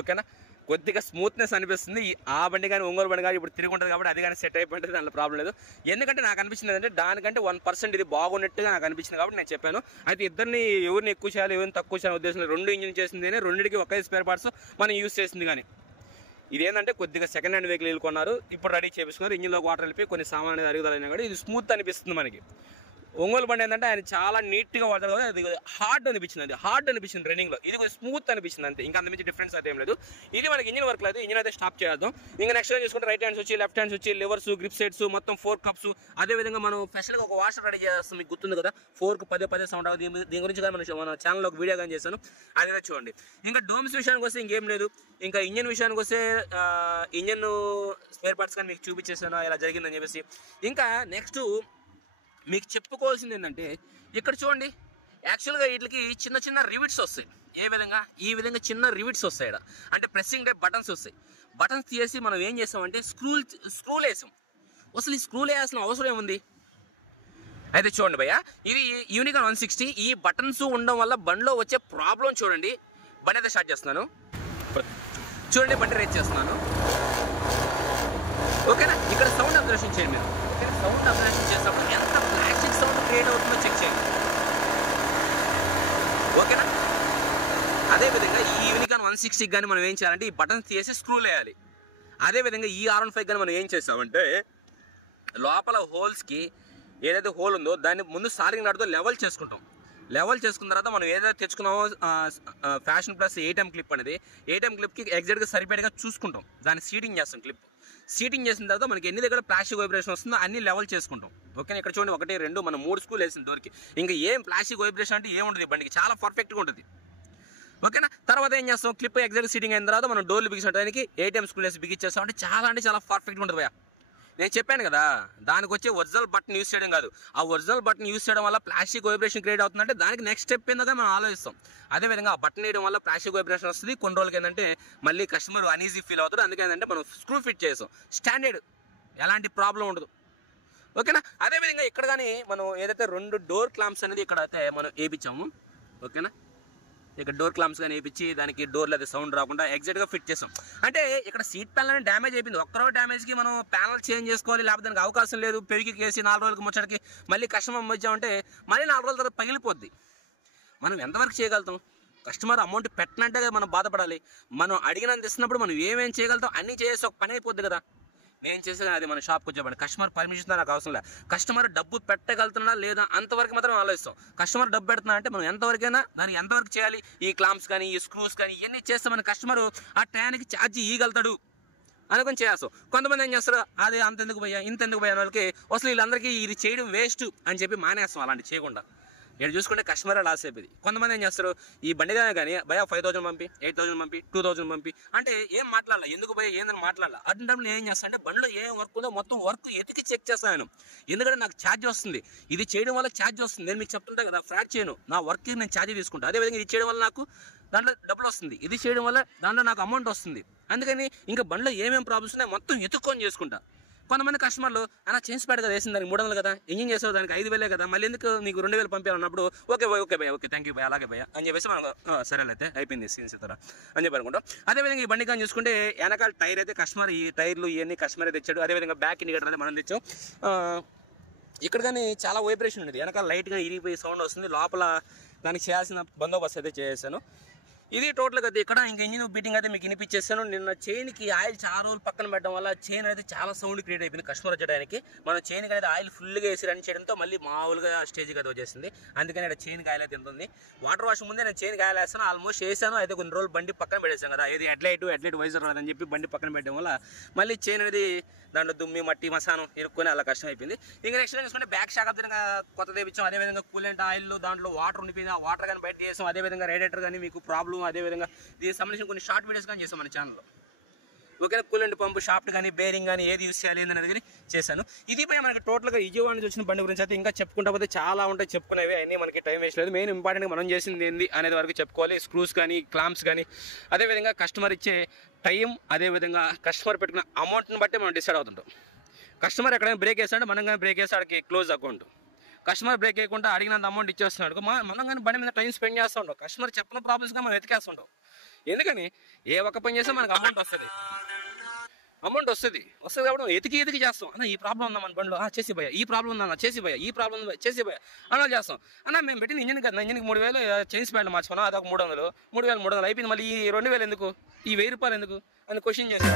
ఓకేనా, కొద్దిగా స్మూత్నెస్ అనిపిస్తుంది. ఆ బండి కానీ ఒంగోలు బండి కానీ ఇప్పుడు తిరిగి ఉంటుంది కాబట్టి అది కానీ సెట్ అయిపోయింది, దాంట్లో ప్రాబ్లం లేదు. ఎందుకంటే నాకు అనిపించింది ఏంటంటే దానికంటే 1% ఇది బాగున్నట్టుగా నాకు అనిపించింది కాబట్టి నేను చెప్పాను. అయితే ఇద్దరిని ఎవరిని ఎక్కువ చేయాలి ఎవరిని తక్కువ చేయాలి ఉద్దేశంలో 2 ఇంజిన్ చేసింది, రెండింటికి ఒకే స్పేర్ పార్ట్స్ మనం యూజ్ చేసింది. కానీ ఇదేంటంటే కొద్దిగా సెకండ్ హ్యాండ్ వెహికల్ కొన్నారు, ఇప్పుడు రెడీ చేపించుకున్నారు, ఇంజిన్లోకి వాటర్ వెళ్ళిపోయి కొన్ని సామాన్లు అరుగుదలైనా కూడా ఇది స్మూత్ అనిపిస్తుంది మనకి. ఒంగోలు బండి ఏంటంటే ఆయన చాలా నీట్గా వాడతారు కదా, అది హార్డ్ అనిపించింది, అది హార్డ్ అనిపించింది రన్నింగ్లో, ఇది కొంచెం స్మూత్ అనిపించింది అంతే, ఇంకా అంతమించి డిఫరెన్స్ అయితే ఏం లేదు. ఇది మనకి ఇంజిన్ వర్క్ లేదు, ఇంజిన్ అయితే స్టాప్ చేద్దాం. ఇంకా నెక్స్ట్ చూసుకుంటే రైట్ హ్యాండ్స్ వచ్చి, లెఫ్ట్ హ్యాండ్స్ వచ్చి, లివర్స్, గ్రిప్ సెట్స్, మొత్తం 4 కప్స్. అదేవిధంగా మనం స్పెషల్గా ఒక వాషర్ రెడీ చేస్తాం, మీకు గుర్తుంది కదా, 4కు 10 సౌండ్ అవుతుంది. దీని గురించి కానీ మన ఛానల్లో ఒక వీడియో కానీ చేశాను, అదే చూడండి. ఇంకా డోమ్స్ విషయానికి వస్తే ఇంకేం లేదు. ఇంకా ఇంజన్ విషయానికి వస్తే ఇంజన్ స్పేర్ పార్ట్స్ కానీ మీకు చూపించేసాను ఇలా జరిగిందని చెప్పేసి. ఇంకా నెక్స్ట్ మీకు చెప్పుకోవాల్సింది ఏంటంటే ఇక్కడ చూడండి, యాక్చువల్గా వీటికి చిన్న చిన్న రివిట్స్ వస్తాయి. ఏ విధంగా? ఈ విధంగా చిన్న రివిట్స్ వస్తాయి ఇక్కడ, అంటే ప్రెస్సింగ్ టైప్ బటన్స్ వస్తాయి. బటన్స్ తీసి మనం ఏం చేస్తామంటే స్క్రూలు వేసాం. అసలు ఈ స్క్రూలు వేయాల్సిన అవసరం ఏముంది? అయితే చూడండి భయ్య, ఇది యూనికాన్ 160. ఈ బటన్స్ ఉండడం వల్ల బండిలో వచ్చే ప్రాబ్లం చూడండి. బండి అయితే స్టార్ట్ చేస్తున్నాను, చూడండి బండి రేట్ చేస్తున్నాను ఓకేనా. ఇక్కడ సౌండ్ అబ్జర్వేషన్ చేయండి మీరు, ఓకే. సౌండ్ అబ్జర్వేషన్ చేసినప్పుడు ఎంత ప్లాస్టిక్ సౌండ్ క్రియేట్ అవుతుందో చెక్ చేయండి, ఓకేనా. అదేవిధంగా ఈ యూనికాన్ 160 కానీ మనం ఏం చేయాలంటే ఈ బటన్స్ తీసి స్క్రూలు వేయాలి. అదేవిధంగా ఈ R15 కానీ మనం ఏం చేస్తామంటే లోపల హోల్స్కి ఏదైతే హోల్ ఉందో దాన్ని ముందు సారింగ్ నాటుతో లెవెల్ చేసుకుంటాం. లెవెల్ చేసుకున్న తర్వాత మనం ఏదైతే తెచ్చుకున్నామో ఫ్యాషన్ ప్లస్ 8M క్లిప్ అనేది 8M క్లిప్కి ఎగ్జాక్ట్గా సరిపడగా చూసుకుంటాం, దాన్ని సీటింగ్ చేస్తాం. క్లిప్ సీటింగ్ చేసిన తర్వాత మనకి ఎన్ని దగ్గర ప్లాస్టిక్ వైబ్రేషన్ వస్తుందో అన్ని లెవెల్ చేసుకుంటాం, ఓకేనా. ఇక్కడ చూడండి 1, 2 మనం 3 స్క్రూలు వేసిన డోర్కి, ఇంకా ఏం ప్లాస్టిక్ వైబ్రేషన్ అంటే ఏముంటుంది బండికి, చాలా పర్ఫెక్ట్గా ఉంటుంది, ఓకేనా. తర్వాత ఏం చేస్తాం, క్లిప్ ఎగ్జాక్ట్ సీటింగ్ అయిన తర్వాత మనం డోర్లు బిగించడానికి 8M స్క్రూలు వేసి బిగించేస్తాం. అంటే చాలా పర్ఫెక్ట్గా ఉంటుంది భయ్యా. నేను చెప్పాను కదా, దానికి వచ్చే ఒరిజినల్ బటన్ యూస్ చేయడం కాదు, ఆ ఒరిజినల్ బటన్ యూస్ చేయడం వల్ల ప్లాస్టిక్ వైబ్రేషన్ క్రియేట్ అవుతుందంటే దానికి నెక్స్ట్ స్టెప్ ఏందో మనం ఆలోచిస్తాం. అదేవిధంగా ఆ బటన్ వేయడం వల్ల ప్లాస్టిక్ వైబ్రేషన్ వస్తుంది, కొన్ని రోజులకి ఏంటంటే మళ్ళీ కస్టమర్ అనీజీ ఫీల్ అవుతాడు. అందుకే ఏంటంటే మనం స్క్రూ ఫిట్ చేస్తాం, స్టాండర్డ్, ఎలాంటి ప్రాబ్లం ఉండదు, ఓకేనా. అదేవిధంగా ఇక్కడ కానీ మనం ఏదైతే 2 డోర్ క్లాంప్స్ అనేది ఇక్కడ అయితే మనం వేయించాము, ఓకేనా. ఇక్కడ డోర్ క్లాంప్స్ కానీ వేయించి దానికి డోర్లు అయితే సౌండ్ రాకుండా ఎగ్జాక్ట్గా ఫిట్ చేస్తాం. అంటే ఇక్కడ సీట్ ప్యానల్ అనేది డ్యామేజ్ అయిపోయింది, ఒక్కరో డ్యామేజ్కి మనం ప్యానల్ చేంజ్ చేసుకోవాలి, లేకపోతే దానికి అవకాశం లేదు. పెరిగి కేసి 4 రోజులకి ముచ్చటికి మళ్ళీ కస్టమర్ వచ్చామంటే మళ్ళీ 4 రోజుల తర్వాత పగిలిపోద్ది. మనం ఎంతవరకు చేయగలుగుతాం? కస్టమర్ అమౌంట్ పెట్టినట్టే మనం బాధపడాలి. మనం అడిగినంత ఇస్తున్నప్పుడు మనం ఏమేం చేయగలుగుతాం అన్నీ చేసి ఒక పని అయిపోద్ది కదా. నేను చేసేది అది మన షాప్కి వచ్చేవాడిని, కస్టమర్ పర్మిషన్తో నాకు అవసరం లేదు. కస్టమర్ డబ్బు పెట్టగలుగుతున్నా లేదా అంతవరకు మాత్రం ఆలోచిస్తాం. కస్టమర్ డబ్బు పెడుతున్నా అంటే మనం ఎంతవరకైనా దానికి ఎంతవరకు చేయాలి, ఈ క్లాంప్స్ కానీ ఈ స్క్రూస్ కానీ ఇవన్నీ చేస్తే మన కస్టమర్ ఆ టయానికి ఛార్జ్ ఇవ్వగలుగుతాడు అనుకొని చేస్తాం. కొంతమంది ఏం చేస్తారు, అది అంతెందుకు పోయా ఇంతెందుకు పోయా వాళ్ళకి అసలు వీళ్ళందరికీ ఇది చేయడం వేస్ట్ అని చెప్పి మానేస్తాం. అలాంటి చేయకుండా ఇక్కడ చూసుకుంటే కస్టమర్ లాస్ అయిపోయింది. కొంతమంది ఏం చేస్తారు, ఈ బండి కానీ భయ 5,000 పంపి, 8,000 పంపి, 2,000 పంపి అంటే ఏం మాట్లాడాలి, ఎందుకు భయ ఏందని మాట్లాడాలి. అటువంటి టైంలో ఏం చేస్తా అంటే బండిలో ఏం వర్క్ ఉందో మొత్తం వర్క్ ఎతికి చెక్ చేస్తాను నేను, ఎందుకంటే నాకు ఛార్జ్ వస్తుంది. ఇది చేయడం వల్ల ఛార్జ్ వస్తుంది, నేను మీకు చెప్తుంటా కదా, ఫ్రాడ్ చేయను, నా వర్క్కి నేను ఛార్జ్ తీసుకుంటాను. అదేవిధంగా ఇది చేయడం వల్ల నాకు దాంట్లో డబ్బులు వస్తుంది, ఇది చేయడం వల్ల దాంట్లో నాకు అమౌంట్ వస్తుంది. అందుకని ఇంకా బండిలో ఏమేమి ప్రాబ్లమ్స్ ఉన్నాయో మొత్తం ఎత్తుక్కొని చేసుకుంటా. కొంతమంది కస్టమర్లు అలా చేసి పెడ కదా, వేసింది దానికి 300 కదా, ఇంజిన్ చేసావు దానికి 5,000 కదా, మళ్ళీ ఎందుకు నీకు 2,000 పంపించాలన్నప్పుడు ఓకే భయ ఓకే థ్యాంక్ యూ భయ అలాగే భయ అని చెప్పేసి మనం సరేలైతే అయిపోయింది సీన్స్ ఇతర అని చెప్పి అనుకుంటాం. అదేవిధంగా ఈ బండి కానీ చూసుకుంటే వెనకాల టైర్ అయితే కస్టమర్, ఈ టైర్లు ఇవన్నీ కస్టమర్ అయితే తెచ్చాడు. అదేవిధంగా బ్యాక్ ఇండికేటర్ అనేది మనం తెచ్చాం. ఇక్కడ కానీ చాలా వైబ్రేషన్ ఉంది, వెనకాల లైట్గా ఇరిగిపోయి సౌండ్ వస్తుంది. లోపల దానికి చేయాల్సిన బందోబస్తు అయితే చేశాను. ఇది టోటల్గా అది ఇక్కడ ఇంకా ఇంజిన్ బీటింగ్ అయితే మీకు వినిపించేస్తాను. నిన్న చైన్కి ఆయిల్ చాలా రోజులు పక్కన పెట్టడం వల్ల చైన్ అయితే చాలా సౌండ్ క్రియేట్ అయిపోయింది. కస్టమర్ వచ్చేయడానికి మన చైన్కి అయితే ఆయిల్ ఫుల్గా వేసి రన్ చేయడంతో మళ్ళీ మామూలుగా స్టేజ్కి అయితే వచ్చేసింది. అందుకని ఇక్కడ చైన్కి ఆయిల్ అయితే ఉంటుంది. వాటర్ వాష్ ముందే నేను చైన్కి ఆయిల్ వేస్తాను, ఆల్మోస్ట్ వేసాను. అయితే కొన్ని రోజులు బండి పక్కన పెట్టేసాను కదా, ఏది హెడ్లైట్ వైజర్ రాదని చెప్పి బండి పక్కన పెట్టడం వల్ల మళ్ళీ చైన్ అనేది దాంట్లో దుమ్మి మట్టి మసానం ఇరుక్కొని అలా కష్టం అయిపోయింది. ఇంకా నెక్స్ట్ చూసుకుంటే బ్యాక్ షాక్ అర్థంగా కొత్త తెప్పించాం. అదేవిధంగా కూలెంట్ ఆయిల్ దాంట్లో వాటర్ ఉండిపోయింది, ఆ వాటర్ కానీ బయట చేసాం. అదేవిధంగా రేడియేటర్ కానీ మీకు ప్రాబ్లం పంపులు, అదేవిధంగా దీనికి సంబంధించిన కొన్ని షార్ట్ వీడియోస్ కానీ చేసాం మన ఛానల్లో. ఓకేనా, కూలెంట్ పంపు, షాఫ్ట్ కానీ, బేరింగ్ కానీ ఏది యూస్ చేయాలి అనేది కానీ చేశాను. ఇది పై మనకి టోటల్గా విజయవాడ నుంచి వచ్చిన బండి గురించి అయితే ఇంకా చెప్పుకుంటా పోతే చాలా ఉంటాయి చెప్పుకునేవి, అన్నీ మనకి టైం వేస్ట్ లేదు. మెయిన్ ఇంపార్టెంట్గా మనం చేసింది ఏంది అనేది వరకు చెప్పుకోవాలి. స్క్రూస్ కానీ, క్లాంప్స్ కానీ, అదేవిధంగా కస్టమర్ ఇచ్చే టైం, అదేవిధంగా కస్టమర్ పెట్టుకున్న అమౌంట్ని బట్టి మనం డిసైడ్ అవుతుంటాం. కస్టమర్ ఎక్కడైనా బ్రేక్ వేస్తాడు, మనం కానీ బ్రేక్ వేస్తే ఆడికి క్లోజ్ అకౌంట్. కస్టమర్ బ్రేక్ వేయకుండా అడిగినంత అమౌంట్ ఇచ్చేస్తున్నాడు, మనం కానీ బండి మీద టైం స్పెండ్ చేస్తూ ఉంటాం. కస్టమర్ చెప్పిన ప్రాబ్లమ్స్గా మనం వెతికేస్తుంటాం. ఎందుకని ఏ ఒక్క పని చేస్తే మనకు అమౌంట్ వస్తుంది కాబట్టి ఎతికి చేస్తాం. అన్న ఈ ప్రాబ్లం ఉందా మన బండిలో, చేసి పోయా, ఈ ప్రాబ్లం ఉందా చేసి పోయా, ఈ ప్రాబ్లం చేసి పోయా అలా చేస్తాం. అన్న మేము పెట్టిన ఇంజిన్ కదా, ఇంజిన్కి 3000 చైన్స్ ప్యాంట్లు మార్చుకున్నాం, అదొక 300 అయిపోయింది, మళ్ళీ ఈ 2000 ఎందుకు, ఈ 1000 రూపాయలు ఎందుకు అని క్వశ్చన్ చేస్తాం.